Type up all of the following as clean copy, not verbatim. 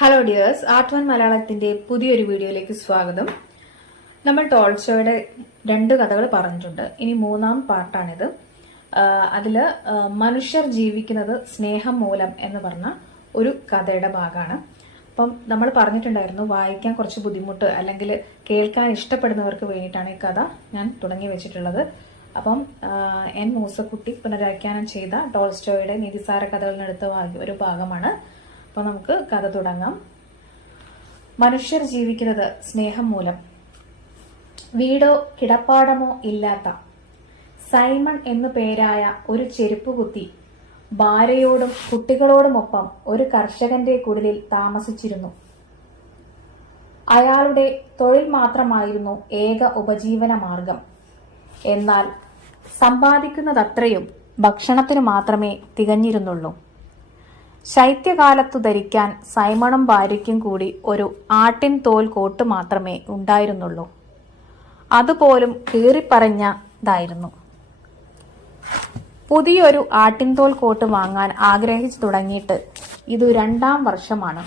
Hello dears, art one മലയാളത്തിന്റെ പുതിയൊരു വീഡിയോയിലേക്ക് സ്വാഗതം. നമ്മൾ ടോൾസ്റ്റോയുടെ 2 കഥകൾ പറഞ്ഞിട്ടുണ്ട്. ഇനി 3-ാം പാർട്ടാണിത്. അതില് മനുഷ്യർ ജീവിക്കുന്നത് സ്നേഹം മൂലം എന്ന് പറഞ്ഞ ഒരു കഥയുടെ ഭാഗമാണ്. അപ്പം നമ്മൾ പറഞ്ഞിട്ടുണ്ടായിരുന്നു വായിക്കാൻ കുറച്ച് ബുദ്ധിമുട്ട് അല്ലെങ്കിൽ കേൾക്കാൻ ഇഷ്ടപ്പെടുന്നവർക്ക് വേണ്ടിയിട്ടാണ് ഈ കഥ ഞാൻ തുടങ്ങി വെച്ചിട്ടുള്ളത്. അപ്പം എൻ മൂസക്കുട്ടി പുനരാഖ്യാനം ചെയ്ത ടോൾസ്റ്റോയുടെ നിതിസാര കഥകളിൽ നിന്നെടുത്ത ഒരു ഭാഗമാണ്. അപ്പൊ നമുക്ക് കഥ തുടങ്ങാം. മനുഷ്യർ ജീവിക്കുന്നത് സ്നേഹം മൂലം. വീടോ കിടപ്പാടമോ ഇല്ലാത്ത സൈമൺ എന്നു പേരായ ഒരു ചെരുപ്പുകുത്തി ഭാര്യയോടും കുട്ടികളോടുമൊപ്പം ഒരു കർഷകന്റെ കുടിലിൽ താമസിച്ചിരുന്നു. അയാളുടെ തൊഴിൽ മാത്രമായിരുന്നു ഏക ഉപജീവന മാർഗം. എന്നാൽ സമ്പാദിക്കുന്നതത്രയും ഭക്ഷണത്തിനു മാത്രമേ തികഞ്ഞിരുന്നുള്ളൂ. ശൈത്യകാലത്തു ധരിക്കാൻ സൈമണും ഭാര്യയ്ക്കും കൂടി ഒരു ആട്ടിൻ തോൽ കോട്ട് മാത്രമേ ഉണ്ടായിരുന്നുള്ളൂ. അതുപോലും കീറിപ്പറഞ്ഞതായിരുന്നു. പുതിയൊരു ആട്ടിൻതോൽ കോട്ട് വാങ്ങാൻ ആഗ്രഹിച്ചു തുടങ്ങിയിട്ട് ഇതു 2-ാം വർഷമാണ്.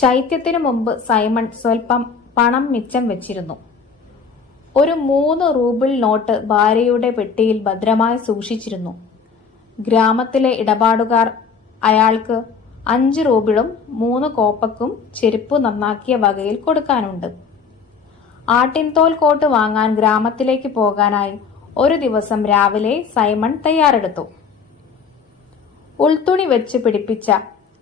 ശൈത്യത്തിനു മുമ്പ് സൈമൺ സ്വൽപ്പം പണം മിച്ചം വെച്ചിരുന്നു. ഒരു 3 റൂബിൾ നോട്ട് ഭാര്യയുടെ പെട്ടിയിൽ ഭദ്രമായി സൂക്ഷിച്ചിരുന്നു. ഗ്രാമത്തിലെ ഇടപാടുകാർ അയാൾക്ക് 5 റൂബിളും 3 കോപ്പക്കും ചെരുപ്പ് നന്നാക്കിയ വകയിൽ കൊടുക്കാനുണ്ട്. ആട്ടിൻതോൽ കോട്ട് വാങ്ങാൻ ഗ്രാമത്തിലേക്ക് പോകാനായി ഒരു ദിവസം രാവിലെ സൈമൺ തയ്യാറെടുത്തു. ഉൾത്തുണി വെച്ച് പിടിപ്പിച്ച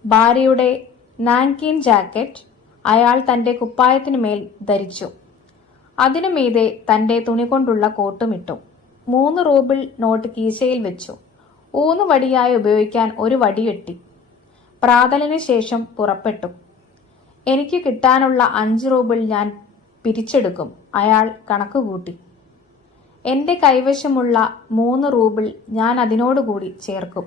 ഭാര്യയുടെ നാൻകീൻ ജാക്കറ്റ് അയാൾ തന്റെ കുപ്പായത്തിനുമേൽ ധരിച്ചു. അതിനു മീതെ തന്റെ തുണി കൊണ്ടുള്ള കോട്ടുമിട്ടു. 3 റൂബിൾ നോട്ട് കീശയിൽ വെച്ചു. ഊന്നുവടിയായി ഉപയോഗിക്കാൻ ഒരു വടി വെട്ടി. പ്രാതലിന് ശേഷം പുറപ്പെട്ടു. എനിക്ക് കിട്ടാനുള്ള 5 റൂബിൾ ഞാൻ പിരിച്ചെടുക്കും, അയാൾ കണക്കുകൂട്ടി. എന്റെ കൈവശമുള്ള 3 റൂബിൾ ഞാൻ അതിനോടുകൂടി ചേർക്കും.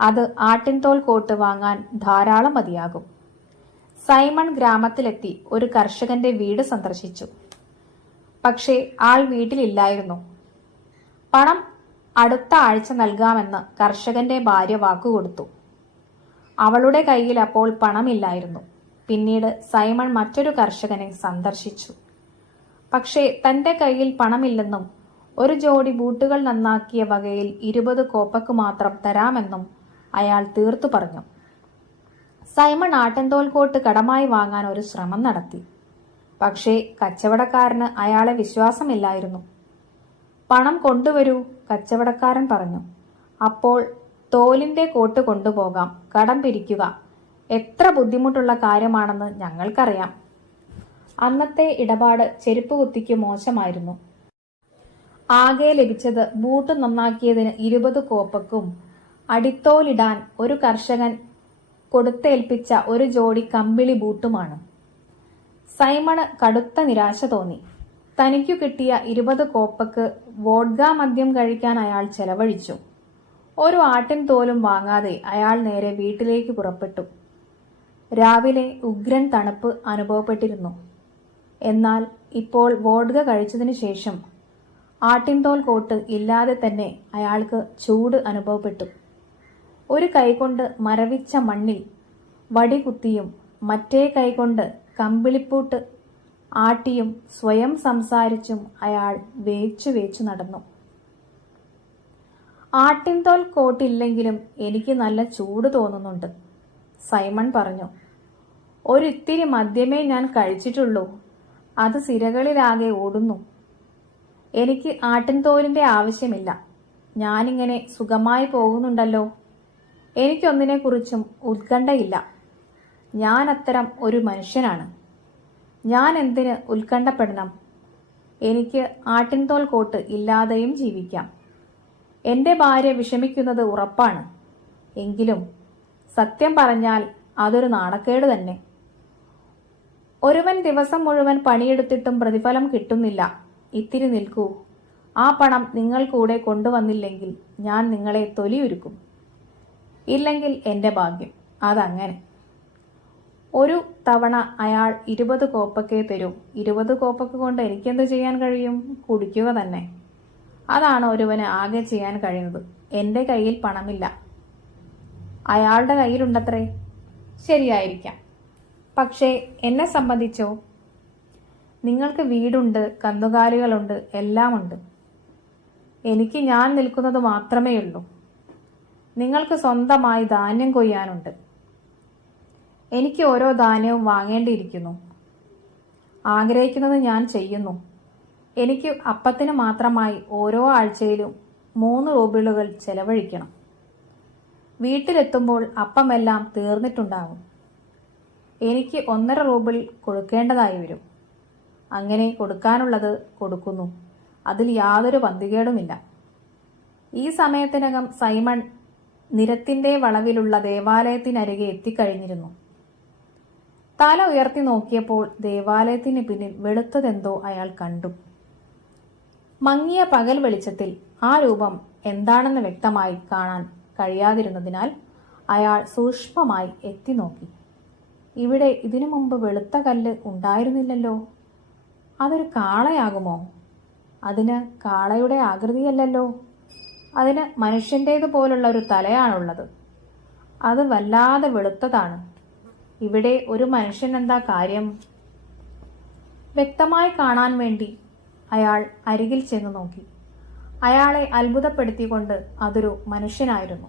അത് ആട്ടിൻതോൽ കോട്ട് വാങ്ങാൻ ധാരാളം മതിയാകും. സൈമൺ ഗ്രാമത്തിലെത്തി ഒരു കർഷകന്റെ വീട് സന്ദർശിച്ചു. പക്ഷേ ആൾ വീട്ടിലില്ലായിരുന്നു. പണം അടുത്ത ആഴ്ച നൽകാമെന്ന് കർഷകന്റെ ഭാര്യ വാക്കുകൊടുത്തു. അവളുടെ കയ്യിൽ അപ്പോൾ പണമില്ലായിരുന്നു. പിന്നീട് സൈമൺ മറ്റൊരു കർഷകനെ സന്ദർശിച്ചു. പക്ഷേ തന്റെ കയ്യിൽ പണമില്ലെന്നും ഒരു ജോഡി ബൂട്ടുകൾ നന്നാക്കിയ വകയിൽ 20 കോപ്പക്ക് മാത്രം തരാമെന്നും അയാൾ തീർത്തു പറഞ്ഞു. സൈമൺ ആട്ടിൻതോൽ കോട്ട് കടമായി വാങ്ങാൻ ഒരു ശ്രമം നടത്തി. പക്ഷേ കച്ചവടക്കാരന് അയാളെ വിശ്വാസമില്ലായിരുന്നു. പണം കൊണ്ടുവരൂ, കച്ചവടക്കാരൻ പറഞ്ഞു. അപ്പോൾ തോലിന്റെ കോട്ട് കൊണ്ടുപോകാം, കടം പിരിക്കുക എത്ര ബുദ്ധിമുട്ടുള്ള കാര്യമാണെന്ന് ഞങ്ങൾക്കറിയാം. അന്നത്തെ ഇടപാട് ചെരുപ്പ് കുത്തിക്ക് മോശമായിരുന്നു. ആകെ ലഭിച്ചത് ബൂട്ട് നന്നാക്കിയതിന് 20 കോപ്പക്കും അടിത്തോലിടാൻ ഒരു കർഷകൻ കൊടുത്തേൽപ്പിച്ച ഒരു ജോഡി കമ്പിളി ബൂട്ടുമാണ്. സൈമണ് കടുത്ത നിരാശ തോന്നി. തനിക്കു കിട്ടിയ 20 കോപ്പക്ക് വോഡ്ഗ മദ്യം കഴിക്കാൻ അയാൾ ചെലവഴിച്ചു. ഒരു ആട്ടിൻ തോലും വാങ്ങാതെ അയാൾ നേരെ വീട്ടിലേക്ക് പുറപ്പെട്ടു. രാവിലെ ഉഗ്രൻ തണുപ്പ് അനുഭവപ്പെട്ടിരുന്നു. എന്നാൽ ഇപ്പോൾ വോഡ്ഗ കഴിച്ചതിനു ശേഷം ആട്ടിൻതോൽ കോട്ട് ഇല്ലാതെ തന്നെ അയാൾക്ക് ചൂട് അനുഭവപ്പെട്ടു. ഒരു കൈകൊണ്ട് മരവിച്ച മണ്ണിൽ വടികുത്തിയും മറ്റേ കൈകൊണ്ട് കമ്പിളിപ്പൂട്ട് ആട്ടിയും സ്വയം സംസാരിച്ചും അയാൾ വേച്ചു നടന്നു. ആട്ടിൻതോൽ കോട്ടില്ലെങ്കിലും എനിക്ക് നല്ല ചൂട് തോന്നുന്നുണ്ട്, സൈമൺ പറഞ്ഞു. ഒരിത്തിരി മദ്യമേ ഞാൻ കഴിച്ചിട്ടുള്ളൂ, അത് സിരകളിലാകെ ഓടുന്നു. എനിക്ക് ആട്ടിൻതോലിന്റെ ആവശ്യമില്ല, ഞാനിങ്ങനെ സുഖമായി പോകുന്നുണ്ടല്ലോ. എനിക്കൊന്നിനെക്കുറിച്ചും ഉത്കണ്ഠയില്ല. ഞാൻ അത്തരം ഒരു മനുഷ്യനാണ്. ഞാൻ എന്തിന് ഉത്കണ്ഠപ്പെടണം? എനിക്ക് ആട്ടിൻതോൽ കോട്ട് ഇല്ലാതെയും ജീവിക്കാം. എന്റെ ഭാര്യ വിഷമിക്കുന്നത് ഉറപ്പാണ്. എങ്കിലും സത്യം പറഞ്ഞാൽ അതൊരു നാണക്കേട് തന്നെ. ഒരുവൻ ദിവസം മുഴുവൻ പണിയെടുത്തിട്ടും പ്രതിഫലം കിട്ടുന്നില്ല. ഇത്തിരി നിൽക്കൂ. ആ പണം നിങ്ങൾ കൂടെ കൊണ്ടുവന്നില്ലെങ്കിൽ ഞാൻ നിങ്ങളെ തൊലിയുരുക്കും. ഇല്ലെങ്കിൽ എന്റെ ഭാഗ്യം, അതങ്ങനെ. ഒരു തവണ അയാൾ 20 കോപ്പക്കേ തരൂ. 20 കോപ്പക്ക് കൊണ്ട് എനിക്കെന്ത് ചെയ്യാൻ കഴിയും? കുടിക്കുക തന്നെ. അതാണ് ഒരുവന് ആകെ ചെയ്യാൻ കഴിയുന്നത്. എന്റെ കയ്യിൽ പണമില്ല. അയാളുടെ കയ്യിലുണ്ടത്രേ. ശരിയായിരിക്കാം. പക്ഷേ എന്നെ സംബന്ധിച്ചോ? നിങ്ങൾക്ക് വീടുണ്ട്, കന്നുകാലികളുണ്ട്, എല്ലാമുണ്ട്. എനിക്ക് ഞാൻ നിൽക്കുന്നത് മാത്രമേയുള്ളൂ. നിങ്ങൾക്ക് സ്വന്തമായി ധാന്യം കൊയ്യാനുണ്ട്. എനിക്ക് ഓരോ ധാന്യവും വാങ്ങേണ്ടിയിരിക്കുന്നു. ആഗ്രഹിക്കുന്നത് ഞാൻ ചെയ്യുന്നു. എനിക്ക് അപ്പത്തിന് മാത്രമായി ഓരോ ആഴ്ചയിലും 3 റൂബിളുകൾ ചെലവഴിക്കണം. വീട്ടിലെത്തുമ്പോൾ അപ്പമെല്ലാം തീർന്നിട്ടുണ്ടാകും. എനിക്ക് 1.5 റൂബിൾ കൊടുക്കേണ്ടതായി വരും. അങ്ങനെ കൊടുക്കാനുള്ളത് കൊടുക്കുന്നു. അതിൽ യാതൊരു പന്തികേടുമില്ല. ഈ സമയത്തിനകം സൈമൺ നിരത്തിന്റെ വളവിലുള്ള ദേവാലയത്തിനരികെ എത്തിക്കഴിഞ്ഞിരുന്നു. തല ഉയർത്തി നോക്കിയപ്പോൾ ദേവാലയത്തിന് പിന്നിൽ വെളുത്തതെന്തോ അയാൾ കണ്ടു. മങ്ങിയ പകൽ വെളിച്ചത്തിൽ ആ രൂപം എന്താണെന്ന് വ്യക്തമായി കാണാൻ കഴിയാതിരുന്നതിനാൽ അയാൾ സൂക്ഷ്മമായി എത്തി നോക്കി. ഇവിടെ ഇതിനു മുമ്പ് വെളുത്ത കല്ല് ഉണ്ടായിരുന്നില്ലല്ലോ. അതൊരു കാളയാകുമോ? അതിന് കാളയുടെ ആകൃതിയല്ലല്ലോ. അതിന് മനുഷ്യൻ്റേതുപോലുള്ള ഒരു തലയാണുള്ളത്. അത് വല്ലാതെ വെളുത്തതാണ്. ഇവിടെ ഒരു മനുഷ്യൻ എന്താ കാര്യം? വ്യക്തമായി കാണാൻ വേണ്ടി അയാൾ അരികിൽ ചെന്ന് നോക്കി. അയാളെ അത്ഭുതപ്പെടുത്തിക്കൊണ്ട് അതൊരു മനുഷ്യനായിരുന്നു.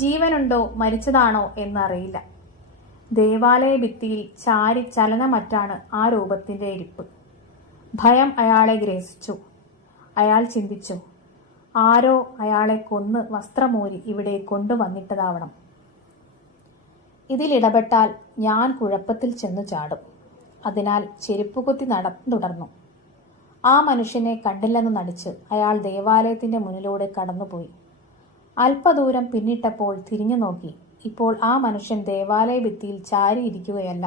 ജീവനുണ്ടോ മരിച്ചതാണോ എന്നറിയില്ല. ദേവാലയ ഭിത്തിയിൽ ചാരി ചലനമറ്റാണ് ആ രൂപത്തിന്റെ ഇരിപ്പ്. ഭയം അയാളെ ഗ്രസിച്ചു. അയാൾ ചിന്തിച്ചു, ആരോ അയാളെ കൊന്ന് വസ്ത്രമൂരി ഇവിടെ കൊണ്ടുവന്നിട്ടതാവണം. ഇതിലിടപെട്ടാൽ ഞാൻ കുഴപ്പത്തിൽ ചെന്നു ചാടും. അതിനാൽ ചെരുപ്പുകുത്തി തുടർന്നു. ആ മനുഷ്യനെ കണ്ടില്ലെന്ന് നടിച്ച് അയാൾ ദേവാലയത്തിന്റെ മുന്നിലൂടെ കടന്നുപോയി. അല്പദൂരം പിന്നിട്ടപ്പോൾ തിരിഞ്ഞു നോക്കി. ഇപ്പോൾ ആ മനുഷ്യൻ ദേവാലയ ഭിത്തിയിൽ ചാരിയിരിക്കുകയല്ല,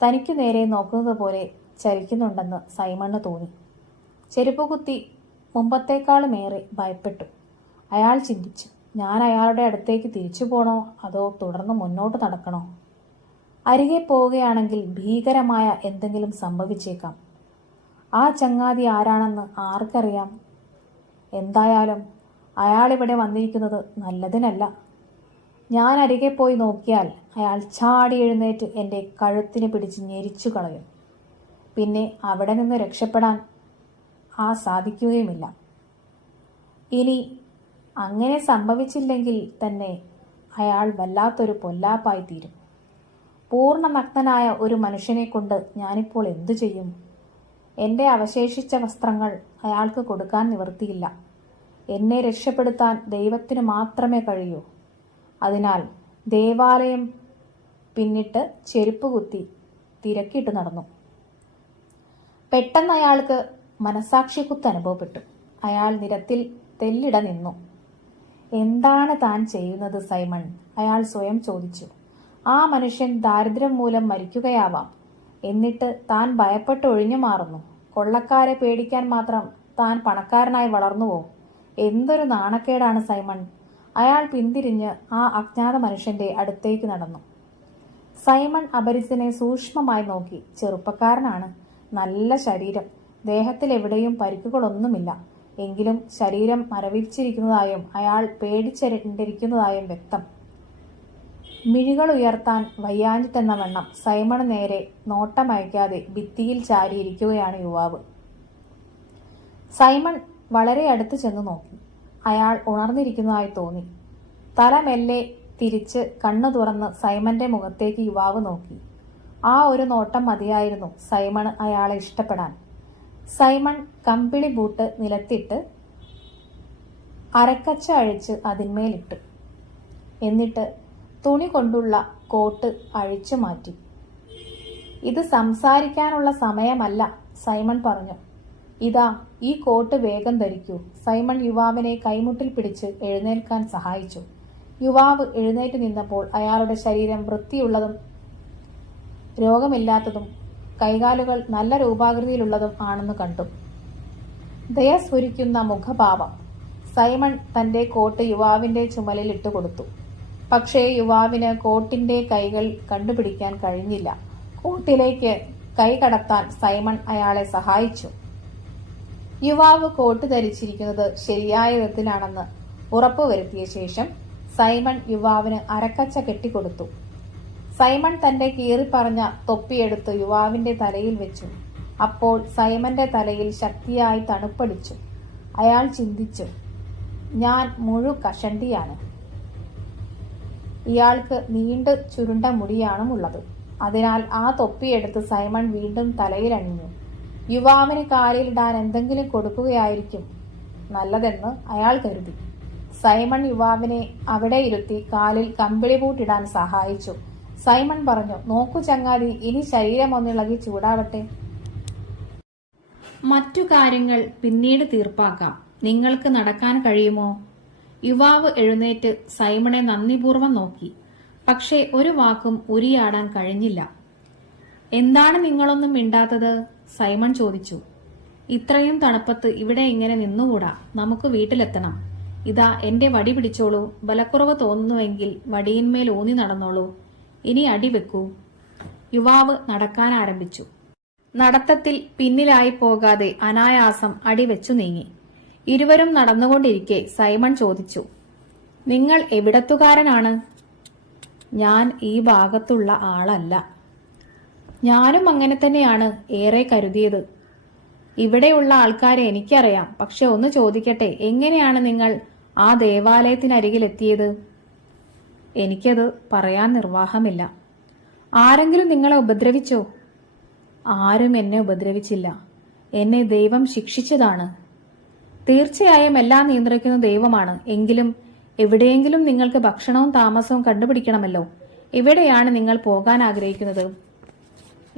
തനിക്കു നേരെ നോക്കുന്നത് പോലെ ചലിക്കുന്നുണ്ടെന്ന് സൈമണ് തോന്നി. ചെരുപ്പുകുത്തി മുമ്പത്തേക്കാളുമേറെ ഭയപ്പെട്ടു. അയാൾ ചിന്തിച്ചു, ഞാൻ അയാളുടെ അടുത്തേക്ക് തിരിച്ചു പോണോ അതോ തുടർന്ന് മുന്നോട്ട് നടക്കണോ? അരികെ പോവുകയാണെങ്കിൽ ഭീകരമായ എന്തെങ്കിലും സംഭവിച്ചേക്കാം. ആ ചങ്ങാതി ആരാണെന്ന് ആർക്കറിയാം? എന്തായാലും അയാളിവിടെ വന്നിരിക്കുന്നത് നല്ലതിനല്ല. ഞാൻ അരികെ പോയി നോക്കിയാൽ അയാൾ ചാടി എഴുന്നേറ്റ് എൻ്റെ കഴുത്തിന് പിടിച്ച് ഞെരിച്ചു കളയും. പിന്നെ അവിടെ നിന്ന് രക്ഷപ്പെടാൻ സാധിക്കുകയുമില്ല. ഇനി അങ്ങനെ സംഭവിച്ചില്ലെങ്കിൽ തന്നെ അയാൾ വല്ലാത്തൊരു പൊല്ലാപ്പായി തീരും. പൂർണ്ണ നഗ്നനായ ഒരു മനുഷ്യനെ കൊണ്ട് ഞാനിപ്പോൾ എന്തു ചെയ്യും? എൻ്റെ അവശേഷിച്ച വസ്ത്രങ്ങൾ അയാൾക്ക് കൊടുക്കാൻ നിവൃത്തിയില്ല. എന്നെ രക്ഷപ്പെടുത്താൻ ദൈവത്തിന് മാത്രമേ കഴിയൂ. അതിനാൽ ദേവാലയം പിന്നിട്ട് ചെരുപ്പ് കുത്തി തിരക്കിട്ട് നടന്നു. പെട്ടെന്ന് അയാൾക്ക് മനസാക്ഷിക്കുത്ത് അനുഭവപ്പെട്ടു. അയാൾ നിരത്തിൽ തെല്ലിട നിന്നു. എന്താണ് താൻ ചെയ്യുന്നത് സൈമൺ? അയാൾ സ്വയം ചോദിച്ചു. ആ മനുഷ്യൻ ദാരിദ്ര്യം മൂലം മരിക്കുകയാവാം. എന്നിട്ട് താൻ ഭയപ്പെട്ട് ഒഴിഞ്ഞു മാറുന്നു. കൊള്ളക്കാരെ പേടിക്കാൻ മാത്രം താൻ പണക്കാരനായി വളർന്നുവോ? എന്തൊരു നാണക്കേടാണ് സൈമൺ. അയാൾ പിന്തിരിഞ്ഞ് ആ അജ്ഞാത മനുഷ്യന്റെ അടുത്തേക്ക് നടന്നു. സൈമൺ അപരിചിതനെ സൂക്ഷ്മമായി നോക്കി. ചെറുപ്പക്കാരനാണ്, നല്ല ശരീരം, ദേഹത്തിൽ എവിടെയും പരിക്കുകളൊന്നുമില്ല. എങ്കിലും ശരീരം മരവിച്ചിരിക്കുന്നതായും അയാൾ പേടിച്ചിരിക്കുന്നതായും വ്യക്തം. മിഴികൾ ഉയർത്താൻ വയ്യാഞ്ഞിട്ടെന്ന വണ്ണം സൈമണ് നേരെ നോട്ടമയക്കാതെ ഭിത്തിയിൽ ചാരിയിരിക്കുകയാണ് യുവാവ്. സൈമൺ വളരെ അടുത്ത് ചെന്ന് നോക്കി. അയാൾ ഉണർന്നിരിക്കുന്നതായി തോന്നി. തല മെല്ലെ തിരിച്ച് കണ്ണു തുറന്ന് സൈമന്റെ മുഖത്തേക്ക് യുവാവ് നോക്കി. ആ ഒരു നോട്ടം മതിയായിരുന്നു സൈമൺ അയാളെ ഇഷ്ടപ്പെടാൻ. സൈമൺ കമ്പിളി ബൂട്ട് നിലത്തിട്ട് അരക്കച്ച അഴിച്ച് അതിന്മേലിട്ടു. എന്നിട്ട് തുണി കൊണ്ടുള്ള കോട്ട് അഴിച്ചു മാറ്റി. ഇത് സംസാരിക്കാനുള്ള സമയമല്ല, സൈമൺ പറഞ്ഞു. ഇതാ ഈ കോട്ട് വേഗം ധരിക്കൂ. സൈമൺ യുവാവിനെ കൈമുട്ടിൽ പിടിച്ച് എഴുന്നേൽക്കാൻ സഹായിച്ചു. യുവാവ് എഴുന്നേറ്റ് നിന്നപ്പോൾ അയാളുടെ ശരീരം വൃത്തിയുള്ളതും രോഗമില്ലാത്തതും കൈകാലുകൾ നല്ല രൂപാകൃതിയിലുള്ളതും ആണെന്ന് കണ്ടു. ദയസ്ഫുരിക്കുന്ന മുഖഭാവം. സൈമൺ തന്റെ കോട്ട് യുവാവിന്റെ ചുമലിൽ ഇട്ടുകൊടുത്തു. പക്ഷേ യുവാവിന് കോട്ടിന്റെ കൈകൾ കണ്ടുപിടിക്കാൻ കഴിഞ്ഞില്ല. കോട്ടിലേക്ക് കൈ കടത്താൻ സൈമൺ അയാളെ സഹായിച്ചു. യുവാവ് കോട്ട് ധരിച്ചിരിക്കുന്നത് ശരിയായ വിധത്തിലാണെന്ന് ഉറപ്പുവരുത്തിയ ശേഷം സൈമൺ യുവാവിന് അരക്കച്ച കെട്ടിക്കൊടുത്തു. സൈമൺ തന്റെ കീറിപ്പറഞ്ഞ തൊപ്പിയെടുത്ത് യുവാവിന്റെ തലയിൽ വെച്ചു. അപ്പോൾ സൈമന്റെ തലയിൽ ശക്തിയായി തണുപ്പടിച്ചു. അയാൾ ചിന്തിച്ചു, ഞാൻ കഷണ്ടിയാണ്. ഇയാൾക്ക് നീണ്ട ചുരുണ്ട മുടിയാണുമുള്ളത്. അതിനാൽ ആ തൊപ്പിയെടുത്ത് സൈമൺ വീണ്ടും തലയിലണിഞ്ഞു. യുവാവിന് കാലിലിടാൻ എന്തെങ്കിലും കൊടുക്കുകയായിരിക്കും നല്ലതെന്ന് അയാൾ കരുതി. സൈമൺ യുവാവിനെ അവിടെ ഇരുത്തി കാലിൽ കമ്പിളിപൂട്ടിടാൻ സഹായിച്ചു. സൈമൺ പറഞ്ഞു, നോക്കൂ ചങ്ങാതി, ഇനി ശരീരം ഒന്നിളകി ചൂടാവട്ടെ. മറ്റു കാര്യങ്ങൾ പിന്നീട് തീർപ്പാക്കാം. നിങ്ങൾക്ക് നടക്കാൻ കഴിയുമോ? യുവാവ് എഴുന്നേറ്റ് സൈമണെ നന്ദിപൂർവ്വം നോക്കി. പക്ഷേ ഒരു വാക്കും ഉരിയാടാൻ കഴിഞ്ഞില്ല. എന്താണ് നിങ്ങളൊന്നും മിണ്ടാത്തത്? സൈമൺ ചോദിച്ചു. ഇത്രയും തണുപ്പത്ത് ഇവിടെ ഇങ്ങനെ നിന്നുകൂടാ. നമുക്ക് വീട്ടിലെത്തണം. ഇതാ എന്റെ വടി പിടിച്ചോളൂ. ബലക്കുറവ് തോന്നുന്നുവെങ്കിൽ വടിയിന്മേൽ ഊന്നി നടന്നോളൂ. ഇനി അടി വെക്കൂ. യുവാവ് നടക്കാൻ ആരംഭിച്ചു. നടത്തത്തിൽ പിന്നിലായി പോകാതെ അനായാസം അടിവെച്ചു നീങ്ങി. ഇരുവരും നടന്നുകൊണ്ടിരിക്കെ സൈമൺ ചോദിച്ചു, നിങ്ങൾ എവിടത്തുകാരനാണ്? ഞാൻ ഈ ഭാഗത്തുള്ള ആളല്ല. ഞാനും അങ്ങനെ തന്നെയാണ് ഏറെ കരുതിയത്. ഇവിടെയുള്ള ആൾക്കാരെ എനിക്കറിയാം. പക്ഷെ ഒന്ന് ചോദിക്കട്ടെ, എങ്ങനെയാണ് നിങ്ങൾ ആ ദേവാലയത്തിനരികിലെത്തിയത്? എനിക്കത് പറയാൻ നിർവാഹമില്ല. ആരെങ്കിലും നിങ്ങളെ ഉപദ്രവിച്ചോ? ആരും എന്നെ ഉപദ്രവിച്ചില്ല. എന്നെ ദൈവം ശിക്ഷിച്ചതാണ്. തീർച്ചയായും എല്ലാം നിയന്ത്രിക്കുന്ന ദൈവമാണ്. എങ്കിലും എവിടെയെങ്കിലും നിങ്ങൾക്ക് ഭക്ഷണവും താമസവും കണ്ടുപിടിക്കണമല്ലോ. എവിടെയാണ് നിങ്ങൾ പോകാൻ ആഗ്രഹിക്കുന്നത്?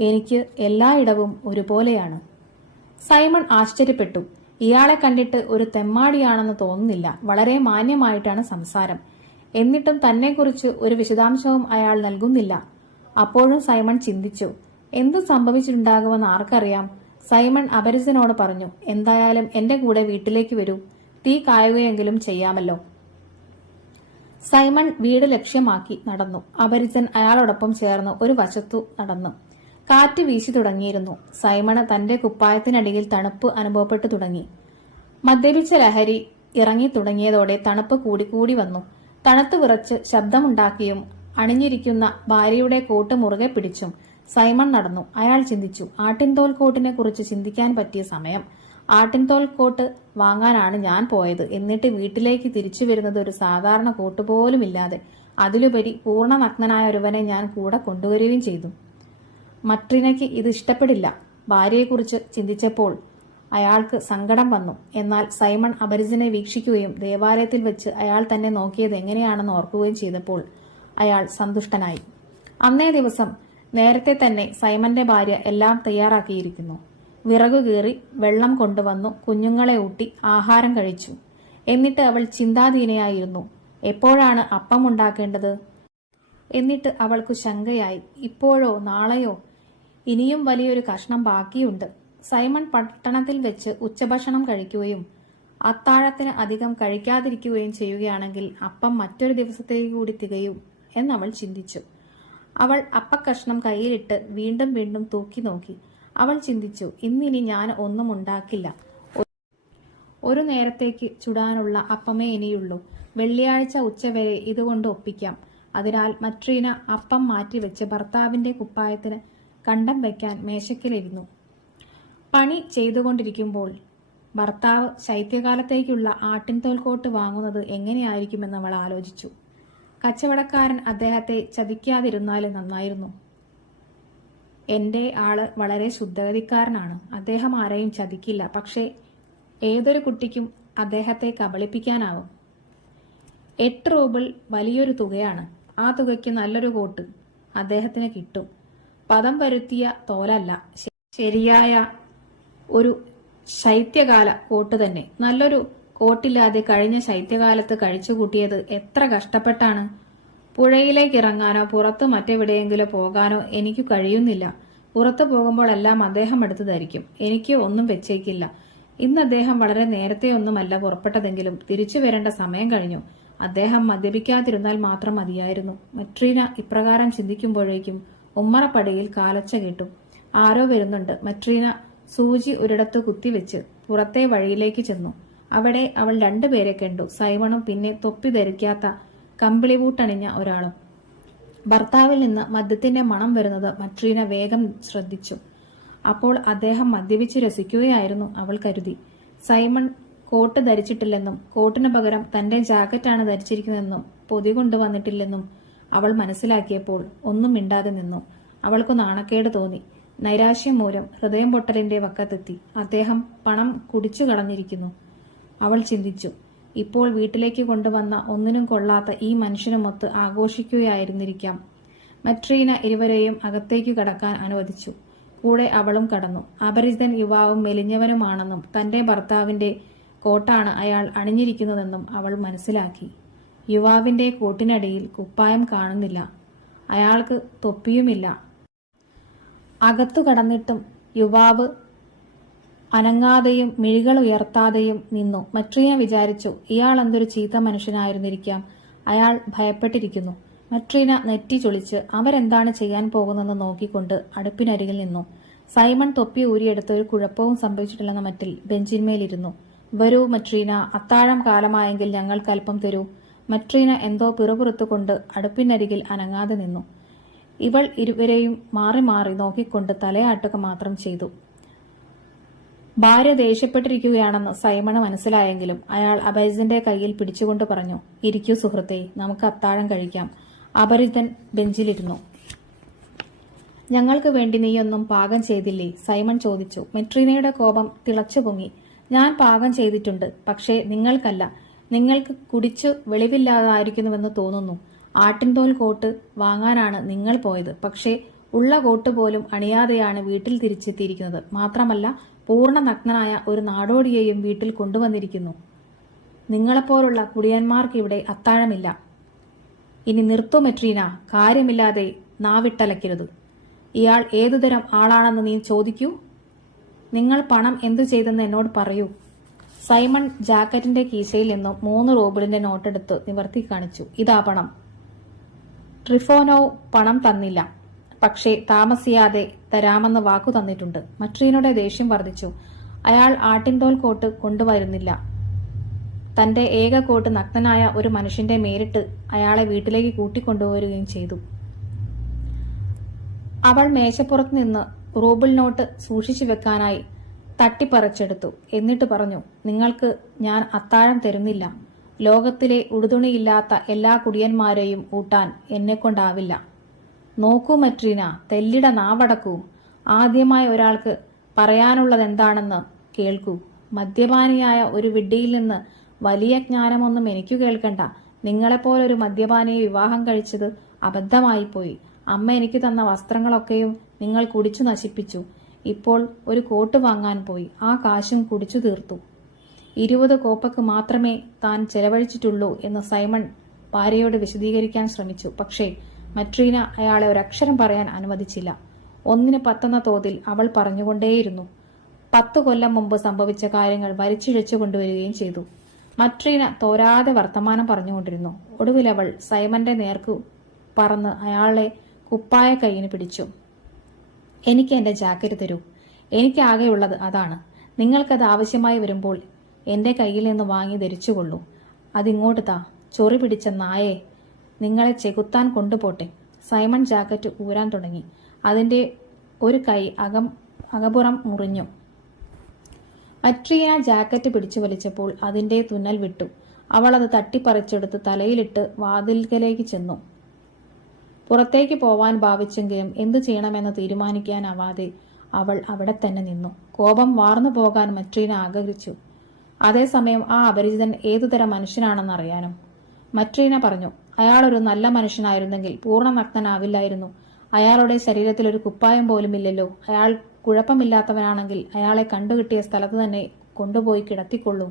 എനിക്ക് എല്ലായിടവും ഒരുപോലെയാണ്. സൈമൺ ആശ്ചര്യപ്പെട്ടു. ഇയാളെ കണ്ടിട്ട് ഒരു തെമ്മാടിയാണെന്ന് തോന്നുന്നില്ല. വളരെ മാന്യമായിട്ടാണ് സംസാരം. എന്നിട്ടും തന്നെക്കുറിച്ച് ഒരു വിശദാംശവും അയാൾ നൽകുന്നില്ല. അപ്പോഴും സൈമൺ ചിന്തിച്ചു, എന്തു സംഭവിച്ചിട്ടുണ്ടാകുമെന്ന് ആർക്കറിയാം. സൈമൺ അപരിചിതനോട് പറഞ്ഞു, എന്തായാലും എന്റെ കൂടെ വീട്ടിലേക്ക് വരൂ. തീ കായുകയെങ്കിലും ചെയ്യാമല്ലോ. സൈമൺ വീട് ലക്ഷ്യമാക്കി നടന്നു. അപരിചിതൻ അയാളോടൊപ്പം ചേർന്ന് ഒരു വശത്തു നടന്നു. കാറ്റ് വീശി തുടങ്ങിയിരുന്നു. സൈമണ് തന്റെ കുപ്പായത്തിനടിയിൽ തണുപ്പ് അനുഭവപ്പെട്ടു തുടങ്ങി. മദ്യപിച്ച ലഹരി ഇറങ്ങി തുടങ്ങിയതോടെ തണുപ്പ് കൂടിക്കൂടി വന്നു. തണുത്തു വിറച്ച് ശബ്ദമുണ്ടാക്കിയും അണിഞ്ഞിരിക്കുന്ന ഭാര്യയുടെ കോട്ട് മുറുകെ പിടിച്ചും സൈമൺ നടന്നു. അയാൾ ചിന്തിച്ചു, ആട്ടിൻതോൽ കോട്ടിനെ കുറിച്ച് ചിന്തിക്കാൻ പറ്റിയ സമയം. ആട്ടിൻതോൽ കോട്ട് വാങ്ങാനാണ് ഞാൻ പോയത്. എന്നിട്ട് വീട്ടിലേക്ക് തിരിച്ചു വരുന്നത് ഒരു സാധാരണ കോട്ട് പോലും ഇല്ലാതെ. അതിലുപരി പൂർണ്ണ നഗ്നനായ ഒരുവനെ ഞാൻ കൂടെ കൊണ്ടുവരികയും ചെയ്തു. മട്രീനയ്ക്ക് ഇത് ഇഷ്ടപ്പെടില്ല. ഭാര്യയെക്കുറിച്ച് ചിന്തിച്ചപ്പോൾ അയാൾക്ക് സങ്കടം വന്നു. എന്നാൽ സൈമൺ അപരിചിതനെ വീക്ഷിക്കുകയും ദേവാലയത്തിൽ വെച്ച് അയാൾ തന്നെ നോക്കിയത് എങ്ങനെയാണെന്ന് ഓർക്കുകയും ചെയ്തപ്പോൾ അയാൾ സന്തുഷ്ടനായി. അന്നേ ദിവസം നേരത്തെ തന്നെ സൈമന്റെ ഭാര്യ എല്ലാം തയ്യാറാക്കിയിരിക്കുന്നു. വിറകു കീറി വെള്ളം കൊണ്ടുവന്നു കുഞ്ഞുങ്ങളെ ഊട്ടി ആഹാരം കഴിച്ചു. എന്നിട്ട് അവൾ ചിന്താധീനയായിരുന്നു. എപ്പോഴാണ് അപ്പം ഉണ്ടാക്കേണ്ടത്? എന്നിട്ട് അവൾക്കു ശങ്കയായി. ഇപ്പോഴോ നാളെയോ? ഇനിയും വലിയൊരു കഷ്ണം ബാക്കിയുണ്ട്. സൈമൺ പട്ടണത്തിൽ വെച്ച് ഉച്ചഭക്ഷണം കഴിക്കുകയും അത്താഴത്തിന് അധികം കഴിക്കാതിരിക്കുകയും ചെയ്യുകയാണെങ്കിൽ അപ്പം മറ്റൊരു ദിവസത്തേക്ക് കൂടി തികയും എന്നവൾ ചിന്തിച്ചു. അവൾ അപ്പക്കഷ്ണം കയ്യിലിട്ട് വീണ്ടും വീണ്ടും തൂക്കി നോക്കി. അവൾ ചിന്തിച്ചു, ഇന്നിനി ഞാൻ ഒന്നും ഉണ്ടാക്കില്ല. ഒരു നേരത്തേക്ക് ചുടാനുള്ള അപ്പമേ ഇനിയുള്ളൂ. വെള്ളിയാഴ്ച ഉച്ചവരെ ഇതുകൊണ്ട് ഒപ്പിക്കാം. അതിനാൽ മട്രീന അപ്പം മാറ്റിവെച്ച് ഭർത്താവിന്റെ കുപ്പായത്തിന് കണ്ടം വയ്ക്കാൻ മേശയ്ക്കലിരുന്നു. പണി ചെയ്തുകൊണ്ടിരിക്കുമ്പോൾ ഭർത്താവ് ശൈത്യകാലത്തേക്കുള്ള ആട്ടിൻതോൽ കോട്ട് വാങ്ങുന്നത് എങ്ങനെയായിരിക്കുമെന്ന് അവൾ ആലോചിച്ചു. കച്ചവടക്കാരൻ അദ്ദേഹത്തെ ചതിക്കാതിരുന്നാലും നന്നായിരുന്നു. എന്റെ ആള് വളരെ ശുദ്ധഗതിക്കാരനാണ്. അദ്ദേഹം ആരെയും ചതിക്കില്ല. പക്ഷേ ഏതൊരു കുട്ടിക്കും അദ്ദേഹത്തെ കബളിപ്പിക്കാനാവും. 8 റൂബിൾ വലിയൊരു തുകയാണ്. ആ തുകയ്ക്ക് നല്ലൊരു കോട്ട് അദ്ദേഹത്തിന് കിട്ടും. പദം വരുത്തിയ തോലല്ല, ശരിയായ ഒരു ശൈത്യകാല കോട്ട് തന്നെ. നല്ലൊരു കോട്ടില്ലാതെ കഴിഞ്ഞ ശൈത്യകാലത്ത് കഴിച്ചുകൂട്ടിയത് എത്ര കഷ്ടപ്പെട്ടാണ്. പുഴയിലേക്ക് ഇറങ്ങാനോ പുറത്ത് മറ്റെവിടെയെങ്കിലും പോകാനോ എനിക്ക് കഴിയുന്നില്ല. പുറത്തു പോകുമ്പോഴെല്ലാം അദ്ദേഹം എടുത്തു ധരിക്കും. എനിക്ക് ഒന്നും വെച്ചേക്കില്ല. ഇന്ന് അദ്ദേഹം വളരെ നേരത്തെ ഒന്നുമല്ല പുറപ്പെട്ടതെങ്കിലും തിരിച്ചു വരേണ്ട സമയം കഴിഞ്ഞു. അദ്ദേഹം മദ്യപിക്കാതിരുന്നാൽ മാത്രം മതിയായിരുന്നു. മട്രീന ഇപ്രകാരം ചിന്തിക്കുമ്പോഴേക്കും ഉമ്മറപ്പടിയിൽ കാലൊച്ച കേട്ടു. ആരോ വരുന്നുണ്ട്. മട്രീന സൂചി ഒരിടത്ത് കുത്തിവെച്ച് പുറത്തെ വഴിയിലേക്ക് ചെന്നു. അവിടെ അവൾ 2 പേരെ കണ്ടു. സൈമണും പിന്നെ തൊപ്പി ധരിക്കാത്ത കമ്പിളിവൂട്ടണിഞ്ഞ ഒരാളും. ഭർത്താവിൽ നിന്ന് മദ്യത്തിന്റെ മണം വരുന്നത് മട്രീന വേഗം ശ്രദ്ധിച്ചു. അപ്പോൾ അദ്ദേഹം മദ്യപിച്ച് രസിക്കുകയായിരുന്നു അവൾ കരുതി. സൈമൺ കോട്ട് ധരിച്ചിട്ടില്ലെന്നും കോട്ടിനു പകരം തന്റെ ജാക്കറ്റാണ് ധരിച്ചിരിക്കുന്നതെന്നും പൊതി കൊണ്ടുവന്നിട്ടില്ലെന്നും അവൾ മനസ്സിലാക്കിയപ്പോൾ ഒന്നും മിണ്ടാതെ നിന്നു. അവൾക്ക് നാണക്കേട് തോന്നി. നൈരാശ്യം മൂലം ഹൃദയം പൊട്ടലിന്റെ വക്കത്തെത്തി. അദ്ദേഹം പണം കുടിച്ചു കളഞ്ഞിരിക്കുന്നു. അവൾ ചിന്തിച്ചു. ഇപ്പോൾ വീട്ടിലേക്ക് കൊണ്ടുവന്ന ഒന്നിനും കൊള്ളാത്ത ഈ മനുഷ്യനുമൊത്ത് ആഘോഷിക്കുകയായിരുന്നിരിക്കാം. മട്രീന ഇരുവരെയും അകത്തേക്ക് കടക്കാൻ അനുവദിച്ചു. കൂടെ അവളും കടന്നു. അപരിചിതൻ യുവാവും മെലിഞ്ഞവനുമാണെന്നും തന്റെ ഭർത്താവിന്റെ കോട്ടാണ് അയാൾ അണിഞ്ഞിരിക്കുന്നതെന്നും അവൾ മനസ്സിലാക്കി. യുവാവിന്റെ കോട്ടിനടിയിൽ കുപ്പായം കാണുന്നില്ല. അയാൾക്ക് തൊപ്പിയുമില്ല. അകത്തു കടന്നിട്ടും യുവാവ് അനങ്ങാതെയും മിഴികൾ ഉയർത്താതെയും നിന്നു. മട്രീന വിചാരിച്ചു, ഇയാൾ എന്തൊരു ചീത്ത മനുഷ്യനായിരുന്നിരിക്കാം. അയാൾ ഭയപ്പെട്ടിരിക്കുന്നു. മട്രീന നെറ്റി ചൊളിച്ച് അവരെന്താണ് ചെയ്യാൻ പോകുന്നതെന്ന് നോക്കിക്കൊണ്ട് അടുപ്പിനരികിൽ നിന്നു. സൈമൺ തൊപ്പി ഊരിയെടുത്ത് ഒരു കുഴപ്പവും സംഭവിച്ചിട്ടില്ലെന്ന മട്ടിൽ ബെഞ്ചിന്മേലിരുന്നു. വരൂ മട്രീന, അത്താഴം കാലമായെങ്കിൽ ഞങ്ങൾക്ക് അല്പം തരൂ. മട്രീന എന്തോ പിറുപിറുത്തുകൊണ്ട് അടുപ്പിനരികിൽ അനങ്ങാതെ നിന്നു. ഇവൾ ഇരുവരെയും മാറി മാറി നോക്കിക്കൊണ്ട് തലയാട്ടുക മാത്രം ചെയ്തു. ഭാര്യ ദേഷ്യപ്പെട്ടിരിക്കുകയാണെന്ന് സൈമണ് മനസ്സിലായെങ്കിലും അയാൾ അപരിചിതന്റെ കയ്യിൽ പിടിച്ചുകൊണ്ട് പറഞ്ഞു, ഇരിക്കൂ സുഹൃത്തേ, നമുക്ക് അത്താഴം കഴിക്കാം. അപരിചിതൻ ബെഞ്ചിലിരുന്നു. ഞങ്ങൾക്ക് വേണ്ടി നീയൊന്നും പാകം ചെയ്തില്ലേ? സൈമൺ ചോദിച്ചു. മെട്രീനയുടെ കോപം തിളച്ചു പൊങ്ങി. ഞാൻ പാകം ചെയ്തിട്ടുണ്ട്, പക്ഷേ നിങ്ങൾക്കല്ല. നിങ്ങൾക്ക് കുടിച്ചു വെളിവില്ലാതായിരിക്കുന്നുവെന്ന് തോന്നുന്നു. ആട്ടിൻതോൽ കോട്ട് വാങ്ങാനാണ് നിങ്ങൾ പോയത്. പക്ഷേ ഉള്ള കോട്ട് പോലും അണിയാതെയാണ് വീട്ടിൽ തിരിച്ചെത്തിയിരിക്കുന്നത്. മാത്രമല്ല, പൂർണ്ണ നഗ്നനായ ഒരു നാടോടിയെയും വീട്ടിൽ കൊണ്ടുവന്നിരിക്കുന്നു. നിങ്ങളെപ്പോലുള്ള കുടിയന്മാർക്ക് ഇവിടെ അത്താഴമില്ല. ഇനി നിർത്തൂ മെട്രീന, കാര്യമില്ലാതെ നാവിട്ടലക്കരുത്. ഇയാൾ ഏതുതരം ആളാണെന്ന് നീ ചോദിക്കൂ. നിങ്ങൾ പണം എന്തു ചെയ്തെന്ന് എന്നോട് പറയൂ. സൈമൺ ജാക്കറ്റിന്റെ കീശയിൽ നിന്നും 3 റൂബിളിന്റെ നോട്ടെടുത്ത് നിവർത്തി കാണിച്ചു. ഇതാ പണം. ട്രിഫോനോവ് പണം തന്നില്ല, പക്ഷേ താമസിയാതെ തരാമെന്ന് വാക്കു തന്നിട്ടുണ്ട്. മട്രീനയുടെ ദേഷ്യം വർദ്ധിച്ചു. അയാൾ ആട്ടിൻതോൽ കോട്ട് കൊണ്ടുവരുന്നില്ല. തന്റെ ഏക കോട്ട് നഗ്നനായ ഒരു മനുഷ്യന്റെ മേലിട്ട് അയാളെ വീട്ടിലേക്ക് കൂട്ടിക്കൊണ്ടുവരികയും ചെയ്തു. അവൾ മേശപ്പുറത്ത് നിന്ന് റൂബിൾ നോട്ട് സൂക്ഷിച്ചു വെക്കാനായി തട്ടിപ്പറിച്ചെടുത്തു. എന്നിട്ട് പറഞ്ഞു, നിങ്ങൾക്ക് ഞാൻ അത്താഴം തരുന്നില്ല. ലോകത്തിലെ ഉടുതുണിയില്ലാത്ത എല്ലാ കുടിയന്മാരെയും ഊട്ടാൻ എന്നെക്കൊണ്ടാവില്ല. നോക്കൂ മട്രീന, തെല്ലിട നാവടക്കൂ. ആദ്യമായി ഒരാൾക്ക് പറയാനുള്ളതെന്താണെന്ന് കേൾക്കൂ. മദ്യപാനിയായ ഒരു വിഡ്ഢിയിൽ നിന്ന് വലിയ ജ്ഞാനമൊന്നും എനിക്കു കേൾക്കണ്ട. നിങ്ങളെപ്പോലൊരു മദ്യപാനിയെ വിവാഹം കഴിച്ചത് അബദ്ധമായിപ്പോയി. അമ്മ എനിക്ക് തന്ന വസ്ത്രങ്ങളൊക്കെയും നിങ്ങൾ കുടിച്ചു നശിപ്പിച്ചു. ഇപ്പോൾ ഒരു കോട്ട് വാങ്ങാൻ പോയി. ആ കാശും കുടിച്ചു തീർത്തു. 20 കോപ്പക്ക് മാത്രമേ താൻ ചെലവഴിച്ചിട്ടുള്ളൂ എന്ന് സൈമൺ ഭാര്യയോട് വിശദീകരിക്കാൻ ശ്രമിച്ചു. പക്ഷേ മട്രീന അയാളെ ഒരക്ഷരം പറയാൻ അനുവദിച്ചില്ല. 1ന് 10 എന്ന തോതിൽ അവൾ പറഞ്ഞുകൊണ്ടേയിരുന്നു. 10 കൊല്ലം മുമ്പ് സംഭവിച്ച കാര്യങ്ങൾ വലിച്ചിഴച്ചു കൊണ്ടുവരികയും ചെയ്തു. മട്രീന തോരാതെ വർത്തമാനം പറഞ്ഞുകൊണ്ടിരുന്നു. ഒടുവിലവൾ സൈമന്റെ നേർക്കു പറന്ന് അയാളെ കുപ്പായ കൈയിന് പിടിച്ചു. എനിക്ക് എന്റെ ജാക്കറ്റ് തരൂ. എനിക്കാകെയുള്ളത് അതാണ്. നിങ്ങൾക്കത് ആവശ്യമായി വരുമ്പോൾ എന്റെ കയ്യിൽ നിന്ന് വാങ്ങി ധരിച്ചുകൊള്ളൂ. അതിങ്ങോട്ട് താ, ചൊറി പിടിച്ച നായെ. നിങ്ങളെ ചെകുത്താൻ കൊണ്ടുപോട്ടെ. സൈമൺ ജാക്കറ്റ് ഊരാൻ തുടങ്ങി. അതിന്റെ ഒരു കൈ അകപുറം മുറിഞ്ഞു. മട്രീന ജാക്കറ്റ് പിടിച്ചു വലിച്ചപ്പോൾ അതിന്റെ തുന്നൽ വിട്ടു. അവൾ അത് തട്ടിപ്പറിച്ചെടുത്ത് തലയിലിട്ട് വാതിൽക്കലേക്ക് ചെന്നു. പുറത്തേക്ക് പോവാൻ ഭാവിച്ചെങ്കിലും എന്തു ചെയ്യണമെന്ന് തീരുമാനിക്കാനാവാതെ അവൾ അവിടെ തന്നെ നിന്നു. കോപം വാർന്നു പോകാൻ മട്രീന ആഗ്രഹിച്ചു. അതേസമയം ആ അപരിചിതൻ ഏതുതരം മനുഷ്യനാണെന്നറിയാനും. മട്രീന പറഞ്ഞു, അയാളൊരു നല്ല മനുഷ്യനായിരുന്നെങ്കിൽ പൂർണ്ണ നഗ്നനാവില്ലായിരുന്നു. അയാളുടെ ശരീരത്തിൽ ഒരു കുപ്പായം പോലുമില്ലല്ലോ. അയാൾ കുഴപ്പമില്ലാത്തവനാണെങ്കിൽ അയാളെ കണ്ടുകിട്ടിയ സ്ഥലത്ത് തന്നെ കൊണ്ടുപോയി കിടത്തിക്കൊള്ളൂ.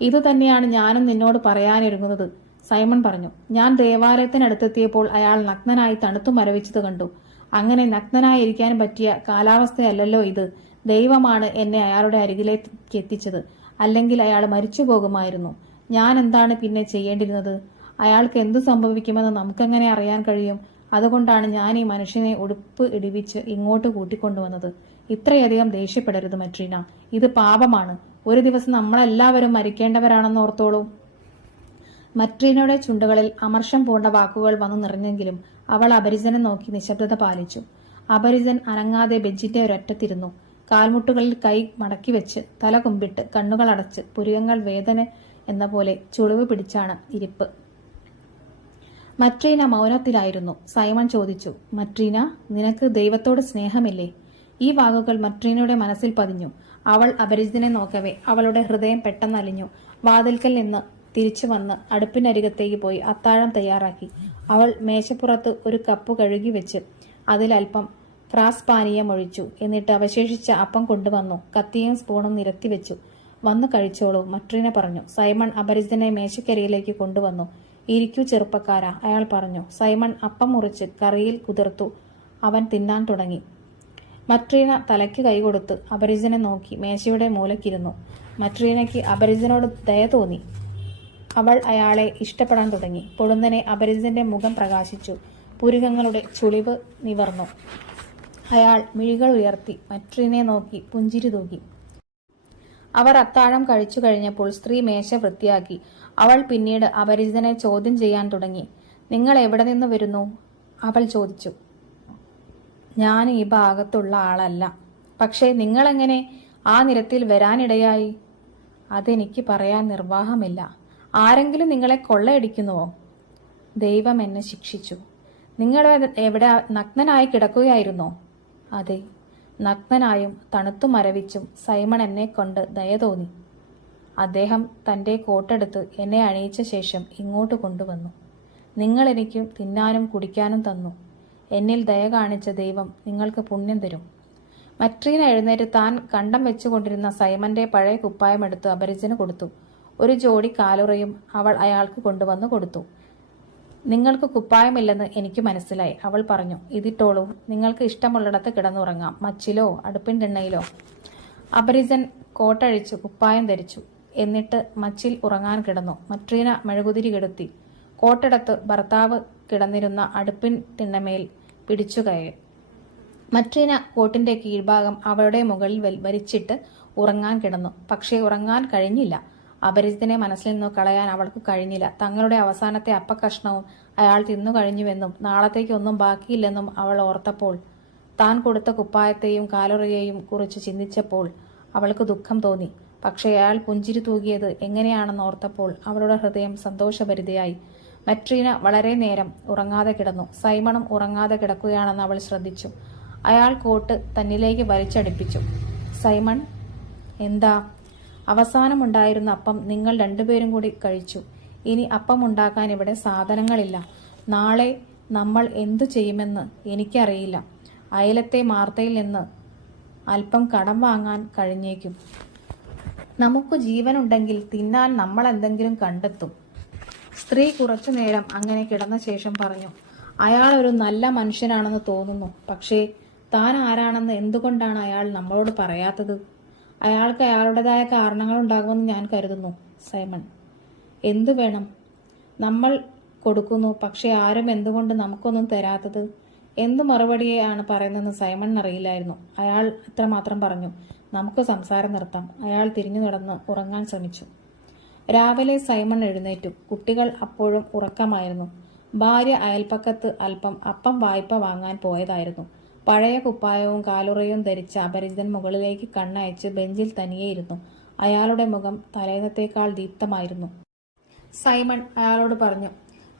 ഇതുതന്നെയാണ് ഞാനും നിന്നോട് പറയാനൊരുങ്ങുന്നത്, സൈമൺ പറഞ്ഞു. ഞാൻ ദേവാലയത്തിനടുത്തെത്തിയപ്പോൾ അയാൾ നഗ്നനായി തണുത്തു മരവിച്ചത് കണ്ടു. അങ്ങനെ നഗ്നനായിരിക്കാൻ പറ്റിയ കാലാവസ്ഥയല്ലല്ലോ ഇത്. ദൈവമാണ് എന്നെ അയാളുടെ അരികിലേക്ക് എത്തിച്ചത്. അല്ലെങ്കിൽ അയാൾ മരിച്ചു പോകുമായിരുന്നു. ഞാൻ എന്താണ് പിന്നെ ചെയ്യേണ്ടിരുന്നത്? അയാൾക്ക് എന്തു സംഭവിക്കുമെന്ന് നമുക്കെങ്ങനെ അറിയാൻ കഴിയും? അതുകൊണ്ടാണ് ഞാൻ ഈ മനുഷ്യനെ ഉടുപ്പ് ഇടിവിച്ച് ഇങ്ങോട്ട് കൂട്ടിക്കൊണ്ടുവന്നത്. ഇത്രയധികം ദേഷ്യപ്പെടരുത് മട്രീന. ഇത് പാപമാണ്. ഒരു ദിവസം നമ്മളെല്ലാവരും മരിക്കേണ്ടവരാണെന്ന് ഓർത്തോളൂ. മട്രീനയുടെ ചുണ്ടുകളിൽ അമർഷം പൂണ്ട വാക്കുകൾ വന്നു നിറഞ്ഞെങ്കിലും അവൾ അപരിചനെ നോക്കി നിശബ്ദത പാലിച്ചു. അപരിചൻ അനങ്ങാതെ ബെഞ്ചിന്റെ ഒരറ്റത്തിരുന്നു. കാൽമുട്ടുകളിൽ കൈ മടക്കി വെച്ച് തല കുമ്പിട്ട് കണ്ണുകൾ അടച്ച് പുരികങ്ങൾ വേദന എന്ന പോലെ ചുളിവ് പിടിച്ചാണ് ഇരിപ്പ്. മട്രീന മൗനത്തിലായിരുന്നു. സൈമൺ ചോദിച്ചു, മട്രീന, നിനക്ക് ദൈവത്തോട് സ്നേഹമില്ലേ? ഈ വാക്കുകൾ മട്രീനയുടെ മനസ്സിൽ പതിഞ്ഞു. അവൾ അപരിചിതനെ നോക്കവേ അവളുടെ ഹൃദയം പെട്ടെന്നലിഞ്ഞു. വാതിൽക്കൽ നിന്ന് തിരിച്ചു വന്ന് അടുപ്പിനരികത്തേക്ക് പോയി അത്താഴം തയ്യാറാക്കി. അവൾ മേശപ്പുറത്ത് ഒരു കപ്പ് കഴുകി വെച്ച് അതിലൽപ്പം ക്രാസ് പാനീയം ഒഴിച്ചു. എന്നിട്ട് അവശേഷിച്ച അപ്പം കൊണ്ടുവന്നു. കത്തിയും സ്പൂണും നിരത്തി വെച്ചു. വന്നു കഴിച്ചോളൂ, മട്രീന പറഞ്ഞു. സൈമൺ അപരിചിതനെ മേശക്കരിയിലേക്ക് കൊണ്ടുവന്നു. ഇരിക്കൂ ചെറുപ്പക്കാരാ, അയാൾ പറഞ്ഞു. സൈമൺ അപ്പം മുറിച്ച് കറിയിൽ കുതിർത്തു. അവൻ തിന്നാൻ തുടങ്ങി. മട്രീന തലയ്ക്ക് കൈകൊടുത്ത് അപരിചിതനെ നോക്കി മേശയുടെ മൂലക്കിരുന്നു. മട്രീനയ്ക്ക് അപരിചിതനോട് ദയ തോന്നി. അവൾ അയാളെ ഇഷ്ടപ്പെടാൻ തുടങ്ങി. പൊടുന്നനെ അപരിചിതന്റെ മുഖം പ്രകാശിച്ചു. പുരികങ്ങളുടെ ചുളിവ് നിവർന്നു. അയാൾ മിഴികൾ ഉയർത്തി മട്രീനെ നോക്കി പുഞ്ചിരി തൂകി. അവർ അത്താഴം കഴിച്ചു കഴിഞ്ഞപ്പോൾ സ്ത്രീ മേശ വൃത്തിയാക്കി. അവൾ പിന്നീട് അപരിചിതനെ ചോദ്യം ചെയ്യാൻ തുടങ്ങി. നിങ്ങൾ എവിടെ നിന്ന് വരുന്നു? അവൾ ചോദിച്ചു. ഞാൻ ഈ ഭാഗത്തുള്ള ആളല്ല. പക്ഷേ നിങ്ങളെങ്ങനെ ആ നിരത്തിൽ വരാനിടയായി? അതെനിക്ക് പറയാൻ നിർവാഹമില്ല. ആരെങ്കിലും നിങ്ങളെ കൊള്ളയടിക്കുന്നുവോ? ദൈവം എന്നെ ശിക്ഷിച്ചു. നിങ്ങൾ എവിടെ നഗ്നനായി കിടക്കുകയായിരുന്നോ? അതെ, നഗ്നനായും തണുത്തു മരവിച്ചും സൈമൺ എന്നെ കൊണ്ട് ദയ തോന്നി. അദ്ദേഹം തൻ്റെ കോട്ടെടുത്ത് എന്നെ അണിയിച്ച ശേഷം ഇങ്ങോട്ട് കൊണ്ടുവന്നു. നിങ്ങൾ എനിക്ക് തിന്നാനും കുടിക്കാനും തന്നു. എന്നിൽ ദയ കാണിച്ച ദൈവം നിങ്ങൾക്ക് പുണ്യം തരും. മട്രീന എഴുന്നേറ്റ് താൻ കണ്ടം വെച്ചുകൊണ്ടിരുന്ന സൈമന്റെ പഴയ കുപ്പായം എടുത്ത് അപരിചിതന് കൊടുത്തു. ഒരു ജോഡി കാലുറയും അവൾ അയാൾക്ക് കൊണ്ടുവന്നു കൊടുത്തു. നിങ്ങൾക്ക് കുപ്പായമില്ലെന്ന് എനിക്ക് മനസ്സിലായി, അവൾ പറഞ്ഞു. ഇതിട്ടോളൂ, നിങ്ങൾക്ക് ഇഷ്ടമുള്ളിടത്ത് കിടന്നുറങ്ങാം, മച്ചിലോ അടുപ്പിൻ തിണ്ണയിലോ. അപരിചിതൻ കോട്ടഴിച്ചു കുപ്പായം ധരിച്ചു. എന്നിട്ട് മച്ചിൽ ഉറങ്ങാൻ കിടന്നു. മട്രീന മെഴുകുതിരി കെടുത്തി. കോട്ടെടുത്ത് ഭർത്താവ് കിടന്നിരുന്ന അടുപ്പിൻ തിണ്ണമേൽ പിടിച്ചു കയറി. മട്രീന കോട്ടിന്റെ കീഴ്ഭാഗം അവളുടെ മുകളിൽ വലിച്ചിട്ട് ഉറങ്ങാൻ കിടന്നു. പക്ഷേ ഉറങ്ങാൻ കഴിഞ്ഞില്ല. അപരിചിതനെ മനസ്സിൽ നിന്ന് കളയാൻ അവൾക്ക് കഴിഞ്ഞില്ല. തങ്ങളുടെ അവസാനത്തെ അപ്പക്കഷ്ണവും അയാൾ തിന്നു കഴിഞ്ഞുവെന്നും നാളത്തേക്കൊന്നും ബാക്കിയില്ലെന്നും അവൾ ഓർത്തപ്പോൾ, താൻ കൊടുത്ത കുപ്പായത്തെയും കാലുറയെയും കുറിച്ച് ചിന്തിച്ചപ്പോൾ അവൾക്ക് ദുഃഖം തോന്നി. പക്ഷേ അയാൾ പുഞ്ചിരി തൂകിയത് എങ്ങനെയാണെന്ന് ഓർത്തപ്പോൾ അവളുടെ ഹൃദയം സന്തോഷഭരിതയായി. മട്രീന വളരെ നേരം ഉറങ്ങാതെ കിടന്നു. സൈമണും ഉറങ്ങാതെ കിടക്കുകയാണെന്ന് അവൾ ശ്രദ്ധിച്ചു. അയാൾ കോട്ട് തന്നിലേക്ക് വലിച്ചടിപ്പിച്ചു. സൈമൺ, എന്താ? അവസാനമുണ്ടായിരുന്ന അപ്പം നിങ്ങൾ രണ്ടുപേരും കൂടി കഴിച്ചു. ഇനി അപ്പം ഉണ്ടാക്കാൻ ഇവിടെ സാധനങ്ങളില്ല. നാളെ നമ്മൾ എന്തു ചെയ്യുമെന്ന് എനിക്കറിയില്ല. അയലത്തെ മാർത്തയിൽ നിന്ന് അല്പം കടം വാങ്ങാൻ കഴിഞ്ഞേക്കും. നമുക്ക് ജീവനുണ്ടെങ്കിൽ തിന്നാൻ നമ്മൾ എന്തെങ്കിലും കണ്ടെത്തും. സ്ത്രീ കുറച്ചു നേരം അങ്ങനെ കിടന്ന ശേഷം പറഞ്ഞു. അയാൾ ഒരു നല്ല മനുഷ്യനാണെന്ന് തോന്നുന്നു. പക്ഷേ താൻ ആരാണെന്ന് എന്തുകൊണ്ടാണ് അയാൾ നമ്മളോട് പറയാത്തത്? അയാൾക്ക് അയാളുടേതായ കാരണങ്ങളുണ്ടാകുമെന്ന് ഞാൻ കരുതുന്നു. സൈമൺ, എന്തു വേണം? നമ്മൾ കൊടുക്കുന്നു, പക്ഷെ ആരും എന്തുകൊണ്ട് നമുക്കൊന്നും തരാത്തത്? എന്തു മറുപടിയാണ് പറയുന്നതെന്ന് സൈമണിന് അറിയില്ലായിരുന്നു. അയാൾ ഇത്രമാത്രം പറഞ്ഞു. നമുക്ക് സംസാരം നിർത്താം. അയാൾ തിരിഞ്ഞു നടന്ന് ഉറങ്ങാൻ ശ്രമിച്ചു. രാവിലെ സൈമൺ എഴുന്നേറ്റു. കുട്ടികൾ അപ്പോഴും ഉറക്കമായിരുന്നു. ഭാര്യ അയൽപ്പക്കത്ത് അല്പം അപ്പം വായ്പ വാങ്ങാൻ പോയതായിരുന്നു. പഴയ കുപ്പായവും കാലുറയും ധരിച്ച അപരിചിതൻ മുകളിലേക്ക് കണ്ണയച്ച് ബെഞ്ചിൽ തനിയെയിരുന്നു. അയാളുടെ മുഖം തലേന്നത്തേക്കാൾ ദീപ്തമായിരുന്നു. സൈമൺ അയാളോട് പറഞ്ഞു.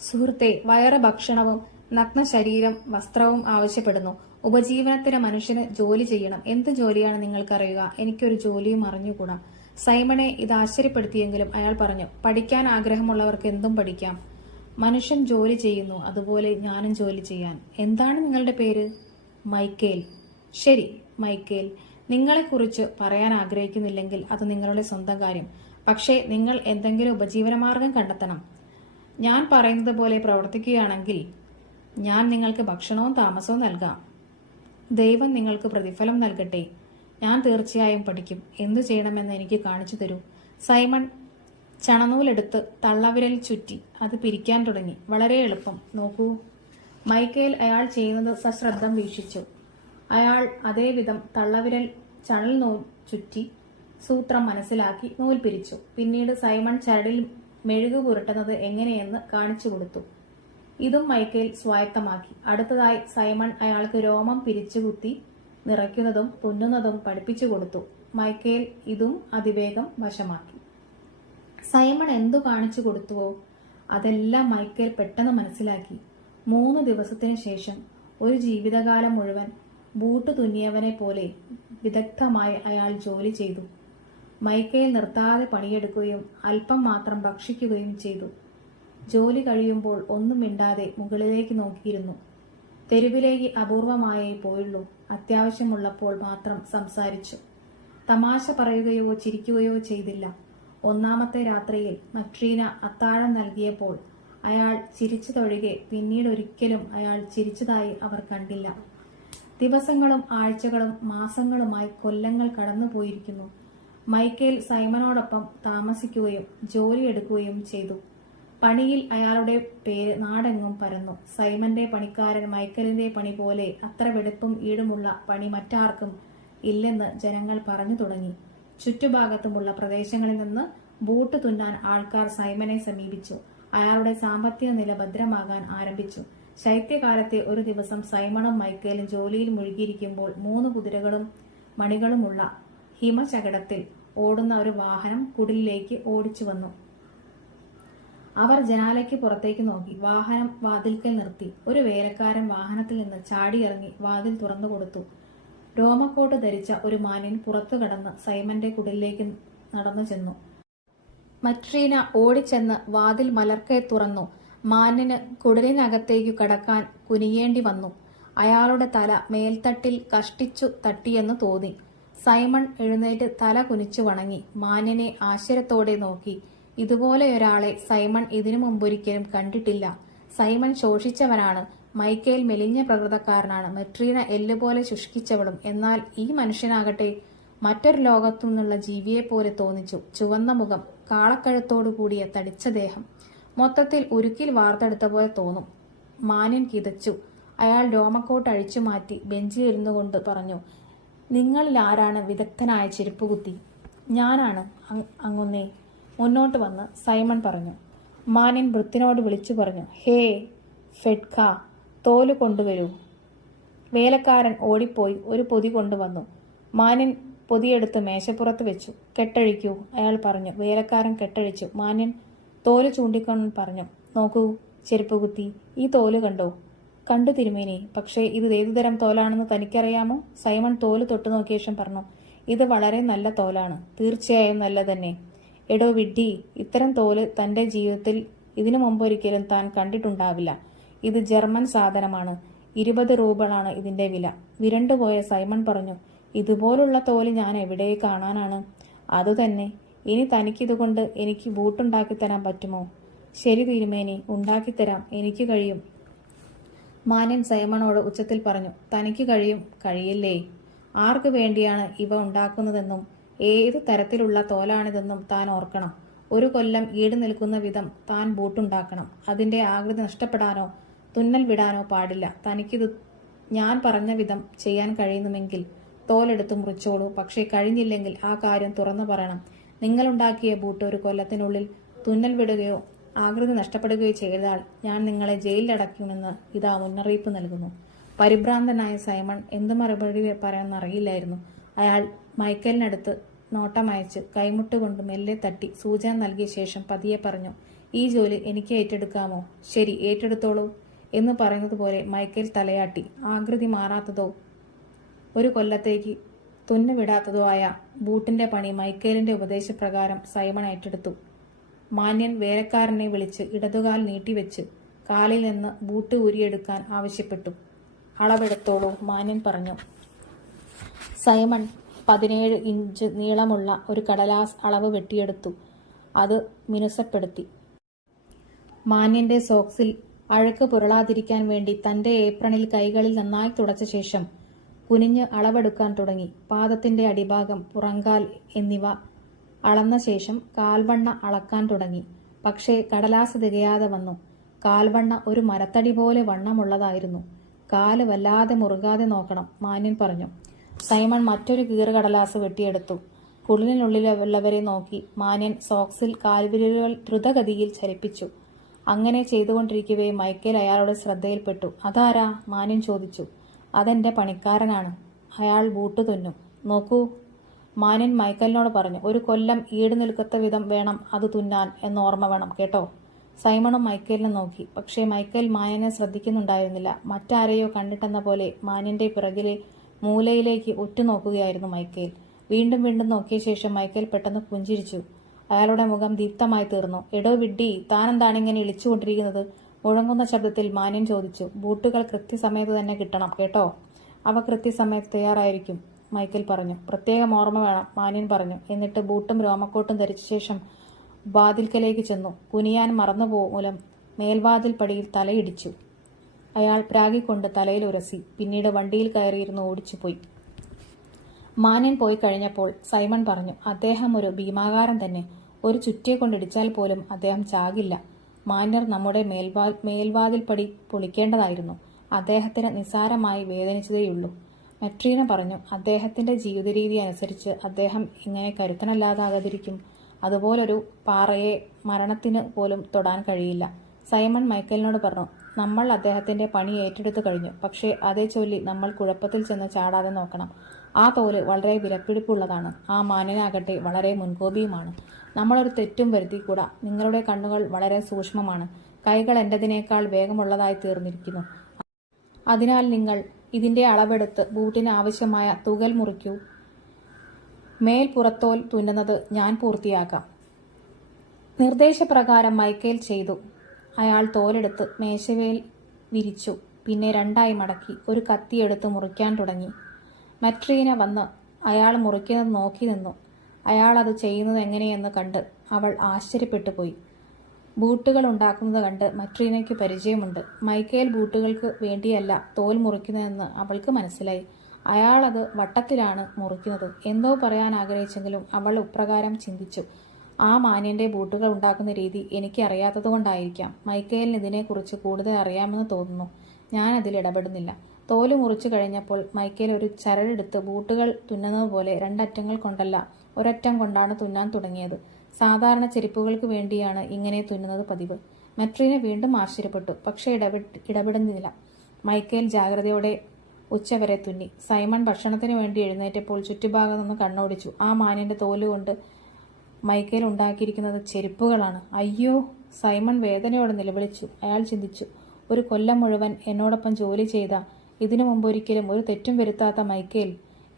സുഹൃത്തെ, വയറ് ഭക്ഷണവും നഗ്ന ശരീരം വസ്ത്രവും ആവശ്യപ്പെടുന്നു. ഉപജീവനത്തിന് മനുഷ്യന് ജോലി ചെയ്യണം. എന്ത് ജോലിയാണ് നിങ്ങൾക്കറിയുക? എനിക്കൊരു ജോലിയും അറിഞ്ഞുകൂടാ. സൈമണെ ഇത് ആശ്ചര്യപ്പെടുത്തിയെങ്കിലും അയാൾ പറഞ്ഞു. പഠിക്കാൻ ആഗ്രഹമുള്ളവർക്ക് എന്തും പഠിക്കാം. മനുഷ്യൻ ജോലി ചെയ്യുന്നു, അതുപോലെ ഞാനും ജോലി ചെയ്യാൻ. എന്താണ് നിങ്ങളുടെ പേര്? മൈക്കേൽ. ശരി മൈക്കേൽ, നിങ്ങളെക്കുറിച്ച് പറയാൻ ആഗ്രഹിക്കുന്നില്ലെങ്കിൽ അത് നിങ്ങളുടെ സ്വന്തം കാര്യം. പക്ഷേ നിങ്ങൾ എന്തെങ്കിലും ഉപജീവനമാർഗം കണ്ടെത്തണം. ഞാൻ പറയുന്നത് പോലെ പ്രവർത്തിക്കുകയാണെങ്കിൽ ഞാൻ നിങ്ങൾക്ക് ഭക്ഷണവും താമസവും നൽകാം. ദൈവം നിങ്ങൾക്ക് പ്രതിഫലം നൽകട്ടെ. ഞാൻ തീർച്ചയായും പഠിക്കും. എന്തു ചെയ്യണമെന്ന് എനിക്ക് കാണിച്ചു തരൂ. സൈമൺ ചണനൂലെടുത്ത് തള്ളവിരൽ ചുറ്റി അത് പിരിക്കാൻ തുടങ്ങി. വളരെ എളുപ്പം, നോക്കൂ. മൈക്കേൽ അയാൾ ചെയ്യുന്നത് സശ്രദ്ധം വീക്ഷിച്ചു. അയാൾ അതേവിധം തള്ളവിരൽ ചണൽ നൂൽ ചുറ്റി സൂത്രം മനസ്സിലാക്കി നൂൽ പിരിച്ചു. പിന്നീട് സൈമൺ ചരടിൽ മെഴുകു പുരട്ടുന്നത് എങ്ങനെയെന്ന് കാണിച്ചു കൊടുത്തു. ഇതും മൈക്കേൽ സ്വായത്തമാക്കി. അടുത്തതായി സൈമൺ അയാൾക്ക് രോമം പിരിച്ചുകുത്തി നിറയ്ക്കുന്നതും തുന്നുന്നതും പഠിപ്പിച്ചു കൊടുത്തു. മൈക്കേൽ ഇതും അതിവേഗം വശമാക്കി. സൈമൺ എന്തു കാണിച്ചു കൊടുത്തുവോ അതെല്ലാം മൈക്കേൽ പെട്ടെന്ന് മനസ്സിലാക്കി. 3 ദിവസത്തിനു ശേഷം ഒരു ജീവിതകാലം മുഴുവൻ ബൂട്ട് തുന്നിയവനെ പോലെ വിദഗ്ധമായി അയാൾ ജോലി ചെയ്തു. മൈക്കേൽ നിർത്താതെ പണിയെടുക്കുകയും അല്പം മാത്രം ഭക്ഷിക്കുകയും ചെയ്തു. ജോലി കഴിയുമ്പോൾ ഒന്നും മിണ്ടാതെ മുകളിലേക്ക് നോക്കിയിരുന്നു. തെരുവിലേക്ക് അപൂർവമായേ പോയുള്ളൂ. അത്യാവശ്യമുള്ളപ്പോൾ മാത്രം സംസാരിച്ചു. തമാശ പറയുകയോ ചിരിക്കുകയോ ചെയ്തില്ല. 1-ാമത്തെ രാത്രിയിൽ മട്രീന അത്താഴം നൽകിയപ്പോൾ അയാൾ ചിരിച്ചതൊഴികെ പിന്നീടൊരിക്കലും അയാൾ ചിരിച്ചതായി അവർ കണ്ടില്ല. ദിവസങ്ങളും ആഴ്ചകളും മാസങ്ങളുമായി കൊല്ലങ്ങൾ കടന്നുപോയിരിക്കുന്നു. മൈക്കേൽ സൈമനോടൊപ്പം താമസിക്കുകയും ജോലിയെടുക്കുകയും ചെയ്തു. പണിയിൽ അയാളുടെ പേര് നാടെങ്ങും പരന്നു. സൈമന്റെ പണിക്കാരൻ മൈക്കലിന്റെ പണി പോലെ അത്ര വെടുപ്പും ഈടുമുള്ള പണി മറ്റാർക്കും ഇല്ലെന്ന് ജനങ്ങൾ പറഞ്ഞു തുടങ്ങി. ചുറ്റുഭാഗത്തുമുള്ള പ്രദേശങ്ങളിൽ നിന്ന് ബൂട്ട് തുന്നാൻ ആൾക്കാർ സൈമനെ സമീപിച്ചു. അയാളുടെ സാമ്പത്തിക നില ഭദ്രമാകാൻ ആരംഭിച്ചു. ശൈത്യകാലത്തെ ഒരു ദിവസം സൈമണും മൈക്കേലും ജോലിയിൽ മുഴുകിയിരിക്കുമ്പോൾ 3 കുതിരകളും മണികളുമുള്ള ഹിമശകടത്തിൽ ഓടുന്ന ഒരു വാഹനം കുടിലിലേക്ക് ഓടിച്ചു വന്നു. അവർ ജനാലയ്ക്ക് പുറത്തേക്ക് നോക്കി. വാഹനം വാതിൽക്കൽ നിർത്തി. ഒരു വേലക്കാരൻ വാഹനത്തിൽ നിന്ന് ചാടിയിറങ്ങി വാതിൽ തുറന്നു കൊടുത്തു. രോമക്കോട്ട് ധരിച്ച ഒരു മാന്യൻ പുറത്തു കടന്ന് സൈമന്റെ കുടിലേക്ക് നടന്നു ചെന്നു. മട്രീന ഓടിച്ചെന്ന് വാതിൽ മലർക്കെ തുറന്നു. മാന്യന് കുടിലിനകത്തേക്കു കടക്കാൻ കുനിയേണ്ടി വന്നു. അയാളുടെ തല മേൽത്തട്ടിൽ കഷ്ടിച്ചു തട്ടിയെന്ന് തോന്നി. സൈമൺ എഴുന്നേറ്റ് തല കുനിച്ചു വണങ്ങി. മാന്യനെ ആശ്ചര്യത്തോടെ നോക്കി. ഇതുപോലെയൊരാളെ സൈമൺ ഇതിനു മുമ്പൊരിക്കലും കണ്ടിട്ടില്ല. സൈമൺ ശോഷിച്ചവനാണ്. മൈക്കേൽ മെലിഞ്ഞ പ്രകൃതക്കാരനാണ്. മട്രീന എല്ലുപോലെ ശുഷ്കിച്ചവളും. എന്നാൽ ഈ മനുഷ്യനാകട്ടെ മറ്റൊരു ലോകത്തു നിന്നുള്ള ജീവിയെപ്പോലെ തോന്നിച്ചു. ചുവന്ന മുഖം, കാളക്കഴുത്തോടു കൂടിയ തടിച്ച ദേഹം, മൊത്തത്തിൽ ഉരുക്കിൽ വാർത്തെടുത്ത പോലെ തോന്നും. മാന്യൻ കിതച്ചു. അയാൾ രോമക്കോട്ട് അഴിച്ചു മാറ്റി ബെഞ്ചിലിരുന്നു കൊണ്ട് പറഞ്ഞു, നിങ്ങളിൽ ആരാണ് വിദഗ്ധനായ ചെരുപ്പുകുത്തി? ഞാനാണ് അങ്ങുന്നേ. മുന്നോട്ട് വന്ന് സൈമൺ പറഞ്ഞു. മാന്യൻ വൃത്തിനോട് വിളിച്ചു പറഞ്ഞു, ഹേ ഫെഡ്ക, തോല് കൊണ്ടുവരൂ. വേലക്കാരൻ ഓടിപ്പോയി ഒരു പൊതി കൊണ്ടുവന്നു. മാന്യൻ പൊതിയെടുത്ത് മേശപ്പുറത്ത് വെച്ചു. കെട്ടഴിക്കൂ, അയാൾ പറഞ്ഞു. വേലക്കാരൻ കെട്ടഴിച്ചു. മാന്യൻ തോല് ചൂണ്ടിക്കൊണ്ട് പറഞ്ഞു, നോക്കൂ ചെരുപ്പുകുത്തി, ഈ തോല് കണ്ടോ? കണ്ടു തിരുമേനി. പക്ഷേ ഇത് ഏതുതരം തോലാണെന്ന് തനിക്കറിയാമോ? സൈമൺ തോല് തൊട്ടു നോക്കിയ ശേഷം പറഞ്ഞു, ഇത് വളരെ നല്ല തോലാണ്. തീർച്ചയായും നല്ല തന്നെ. എടോ വിഡ്ഢി, ഇത്തരം തോല് തന്റെ ജീവിതത്തിൽ ഇതിനു മുമ്പൊരിക്കലും താൻ കണ്ടിട്ടുണ്ടാവില്ല. ഇത് ജർമ്മൻ സാധനമാണ്. 20 റൂബിളാണ് ഇതിന്റെ വില. വിരണ്ടുപോയ സൈമൺ പറഞ്ഞു, ഇതുപോലുള്ള തോല് ഞാൻ എവിടെ കാണാനാണ്? അതുതന്നെ. ഇനി തനിക്കിതുകൊണ്ട് എനിക്ക് ബൂട്ടുണ്ടാക്കി തരാൻ പറ്റുമോ? ശരി തിരുമേനി, ഉണ്ടാക്കിത്തരാം, എനിക്ക് കഴിയും. മാന്യൻ സൈമണോട് ഉച്ചത്തിൽ പറഞ്ഞു. തനിക്ക് കഴിയും? കഴിയില്ലേ? ആർക്കു വേണ്ടിയാണ് ഇവ ഉണ്ടാക്കുന്നതെന്നും ഏതു തരത്തിലുള്ള തോലാണിതെന്നും താൻ ഓർക്കണം. 1 കൊല്ലം ഈട് നിൽക്കുന്ന വിധം താൻ ബൂട്ടുണ്ടാക്കണം. അതിന്റെ ആകൃതി നഷ്ടപ്പെടാനോ തുന്നൽ വിടാനോ പാടില്ല. തനിക്കിത് ഞാൻ പറഞ്ഞ വിധം ചെയ്യാൻ കഴിയുന്നുമെങ്കിൽ തോലെടുത്ത് മുറിച്ചോളൂ. പക്ഷേ കഴിഞ്ഞില്ലെങ്കിൽ ആ കാര്യം തുറന്നു പറയണം. നിങ്ങളുണ്ടാക്കിയ ബൂട്ട് 1 കൊല്ലത്തിനുള്ളിൽ തുന്നൽ വിടുകയോ ആകൃതി നഷ്ടപ്പെടുകയോ ചെയ്താൽ ഞാൻ നിങ്ങളെ ജയിലിലടയ്ക്കുമെന്ന് ഇതാ മുന്നറിയിപ്പ് നൽകുന്നു. പരിഭ്രാന്തനായ സൈമൺ എന്ത് മറുപടി പറയാമെന്നറിയില്ലായിരുന്നു. അയാൾ മൈക്കലിനടുത്ത് നോട്ടമയച്ച് കൈമുട്ടുകൊണ്ട് മെല്ലെ തട്ടി സൂചന നൽകിയ ശേഷം പതിയെ പറഞ്ഞു, ഈ ജോലി എനിക്ക് ഏറ്റെടുക്കാമോ? ശരി, ഏറ്റെടുത്തോളൂ എന്ന് പറയുന്നത് പോലെ മൈക്കേൽ തലയാട്ടി. ആകൃതി മാറാത്തതോ 1 കൊല്ലത്തേക്ക് തുന്നുവിടാത്തതോ ആയ ബൂട്ടിന്റെ പണി മൈക്കേലിന്റെ ഉപദേശപ്രകാരം സൈമൺ ഏറ്റെടുത്തു. മാന്യൻ വേലക്കാരനെ വിളിച്ച് ഇടതുകാൽ നീട്ടിവെച്ച് കാലിൽ നിന്ന് ബൂട്ട് ഊരിയെടുക്കാൻ ആവശ്യപ്പെട്ടു. അളവെടുത്തോളൂ, മാന്യൻ പറഞ്ഞു. സൈമൺ 17 ഇഞ്ച് നീളമുള്ള ഒരു കടലാസ് അളവ് വെട്ടിയെടുത്തു. അത് മിനുസപ്പെടുത്തി. മാന്യന്റെ സോക്സിൽ അഴുക്ക് പുരളാതിരിക്കാൻ വേണ്ടി തന്റെ ഏപ്രണിൽ കൈകളിൽ നന്നായി തുടച്ച ശേഷം കുനിഞ്ഞ് അളവെടുക്കാൻ തുടങ്ങി. പാദത്തിന്റെ അടിഭാഗം, പുറങ്കാൽ എന്നിവ അളന്ന ശേഷം കാൽവണ്ണ അളക്കാൻ തുടങ്ങി. പക്ഷേ കടലാസ് തികയാതെ വന്നു. കാൽവണ്ണ ഒരു മരത്തടി പോലെ വണ്ണമുള്ളതായിരുന്നു. കാല് വല്ലാതെ മുറുകാതെ നോക്കണം, മാന്യൻ പറഞ്ഞു. സൈമൺ മറ്റൊരു കീറുകടലാസ് വെട്ടിയെടുത്തു. കുടിലിനുള്ളിലുള്ളവരെ നോക്കി മാന്യൻ സോക്സിൽ കാൽവിരലുകൾ ദ്രുതഗതിയിൽ ചലിപ്പിച്ചു. അങ്ങനെ ചെയ്തുകൊണ്ടിരിക്കവേ മൈക്കേൽ അയാളുടെ ശ്രദ്ധയിൽപ്പെട്ടു. "അതാരാ?" മാന്യൻ ചോദിച്ചു. "അതെന്റെ പണിക്കാരനാണ്. അയാൾ ബൂട്ട് തുന്നും. നോക്കൂ." മാന്യൻ മൈക്കലിനോട് പറഞ്ഞു. "1 കൊല്ലം ഈട് നിൽക്കത്ത വിധം വേണം അത് തുന്നാൻ എന്ന് ഓർമ്മ വേണം കേട്ടോ." സൈമണും മൈക്കേലിനെ നോക്കി. പക്ഷേ മൈക്കേൽ മാന്യനെ ശ്രദ്ധിക്കുന്നുണ്ടായിരുന്നില്ല. മറ്റാരെയോ കണ്ടിട്ടെന്ന പോലെ മാന്യന്റെ പിറകിലെ മൂലയിലേക്ക് ഉറ്റുനോക്കുകയായിരുന്നു മൈക്കേൽ. വീണ്ടും വീണ്ടും നോക്കിയ ശേഷം മൈക്കേൽ പെട്ടെന്ന് പുഞ്ചിരിച്ചു. അയാളുടെ മുഖം ദീപ്തമായി തീർന്നു. "എടോ വിഡ്ഢി, താനെന്താണിങ്ങനെ ഇളിച്ചുകൊണ്ടിരിക്കുന്നത്?" മുഴങ്ങുന്ന ശബ്ദത്തിൽ മാന്യൻ ചോദിച്ചു. "ബൂട്ടുകൾ കൃത്യസമയത്ത് തന്നെ കിട്ടണം കേട്ടോ." "അവ കൃത്യസമയത്ത് തയ്യാറായിരിക്കും," മൈക്കേൽ പറഞ്ഞു. "പ്രത്യേകം ഓർമ്മ വേണം," മാന്യൻ പറഞ്ഞു. എന്നിട്ട് ബൂട്ടും രോമക്കോട്ടും ധരിച്ച ശേഷം വാതിൽക്കലേക്ക് ചെന്നു. കുനിയാൻ മറന്നുമൂലം മേൽവാതിൽ പടിയിൽ തലയിടിച്ചു. അയാൾ പ്രാഗിക്കൊണ്ട് തലയിൽ ഉരസി. പിന്നീട് വണ്ടിയിൽ കയറിയിരുന്ന് ഓടിച്ചുപോയി. മാന്യൻ പോയി കഴിഞ്ഞപ്പോൾ സൈമൺ പറഞ്ഞു. "അദ്ദേഹം ഒരു ഭീമാകാരൻ തന്നെ. ഒരു ചുറ്റിയെ കൊണ്ടിടിച്ചാൽ പോലും അദ്ദേഹം ചാകില്ല. മാന്യർ നമ്മുടെ മേൽവാതിൽ പടി പൊളിക്കേണ്ടതായിരുന്നു. അദ്ദേഹത്തിന് നിസ്സാരമായി വേദനിച്ചതേയുള്ളൂ." മെട്രീന പറഞ്ഞു. "അദ്ദേഹത്തിന്റെ ജീവിതരീതി അനുസരിച്ച് അദ്ദേഹം ഇങ്ങനെ കരുത്തനല്ലാതാകാതിരിക്കും. അതുപോലൊരു പാറയെ മരണത്തിന് പോലും തൊടാൻ കഴിയില്ല." സൈമൺ മൈക്കലിനോട് പറഞ്ഞു. "നമ്മൾ അദ്ദേഹത്തിന്റെ പണി ഏറ്റെടുത്തു കഴിഞ്ഞു. പക്ഷേ അതേ ചൊല്ലി നമ്മൾ കുഴപ്പത്തിൽ ചെന്ന് ചാടാതെ നോക്കണം. ആ തോല് വളരെ വിലപിടിപ്പുള്ളതാണ്. ആ മാന്യനാകട്ടെ വളരെ മുൻകോപിയുമാണ്. നമ്മളൊരു തെറ്റും വരുത്തിക്കൂടാ. നിങ്ങളുടെ കണ്ണുകൾ വളരെ സൂക്ഷ്മമാണ്. കൈകൾ എന്റേതിനേക്കാൾ വേഗമുള്ളതായി തീർന്നിരിക്കുന്നു. അതിനാൽ നിങ്ങൾ ഇതിന്റെ അളവെടുത്ത് ബൂട്ടിന് ആവശ്യമായ തുകൽ മുറിക്കൂ. മേൽപ്പുറത്തോൽ തുന്നുന്നത് ഞാൻ പൂർത്തിയാക്കാം." നിർദ്ദേശപ്രകാരം മൈക്കേൽ ചെയ്തു. അയാൾ തോലെടുത്ത് മേശമേൽ വിരിച്ചു. പിന്നെ 2ആയി മടക്കി ഒരു കത്തിയെടുത്ത് മുറിക്കാൻ തുടങ്ങി. മെട്രീന വന്ന് അയാൾ മുറിക്കുന്നത് നോക്കി നിന്നു. അയാൾ അത് ചെയ്യുന്നത് എങ്ങനെയെന്ന് കണ്ട് അവൾ ആശ്ചര്യപ്പെട്ടുപോയി. ബൂട്ടുകൾ ഉണ്ടാക്കുന്നത് കണ്ട് മട്രീനയ്ക്ക് പരിചയമുണ്ട്. മൈക്കേൽ ബൂട്ടുകൾക്ക് വേണ്ടിയല്ല തോൽ മുറിക്കുന്നതെന്ന് അവൾക്ക് മനസ്സിലായി. അയാളത് വട്ടത്തിലാണ് മുറിക്കുന്നത്. എന്തോ പറയാൻ ആഗ്രഹിച്ചെങ്കിലും അവൾ ഇപ്രകാരം ചിന്തിച്ചു. "ആ മാന്യന്റെ ബൂട്ടുകൾ ഉണ്ടാക്കുന്ന രീതി എനിക്ക് അറിയാത്തതുകൊണ്ടായിരിക്കാം. മൈക്കേലിന് ഇതിനെക്കുറിച്ച് കൂടുതൽ അറിയാമെന്ന് തോന്നുന്നു. ഞാൻ അതിൽ ഇടപെടുന്നില്ല." തോല് മുറിച്ചു കഴിഞ്ഞപ്പോൾ മൈക്കേൽ ഒരു ചരടെടുത്ത് ബൂട്ടുകൾ തുന്നുന്നത് പോലെ 2 അറ്റങ്ങൾ കൊണ്ടല്ല, ഒരറ്റം കൊണ്ടാണ് തുന്നാൻ തുടങ്ങിയത്. സാധാരണ ചെരുപ്പുകൾക്ക് വേണ്ടിയാണ് ഇങ്ങനെ തുന്നുന്നത് പതിവ്. മെട്രീന വീണ്ടും ആശ്ചര്യപ്പെട്ടു. പക്ഷേ ഇടപെടുന്നില്ല. മൈക്കേൽ ജാഗ്രതയോടെ ഉച്ചവരെ തുന്നി. സൈമൺ ഭക്ഷണത്തിന് വേണ്ടി എഴുന്നേറ്റപ്പോൾ ചുറ്റുഭാഗം നിന്ന് കണ്ണോടിച്ചു. ആ മാന്യന്റെ തോലുകൊണ്ട് മൈക്കേൽ ഉണ്ടാക്കിയിരിക്കുന്നത് ചെരുപ്പുകളാണ്. "അയ്യോ!" സൈമൺ വേദനയോടെ നിലവിളിച്ചു. അയാൾ ചിന്തിച്ചു. 1 കൊല്ലം മുഴുവൻ എന്നോടൊപ്പം ജോലി ചെയ്ത, ഇതിനു മുമ്പൊരിക്കലും ഒരു തെറ്റും വരുത്താത്ത മൈക്കേൽ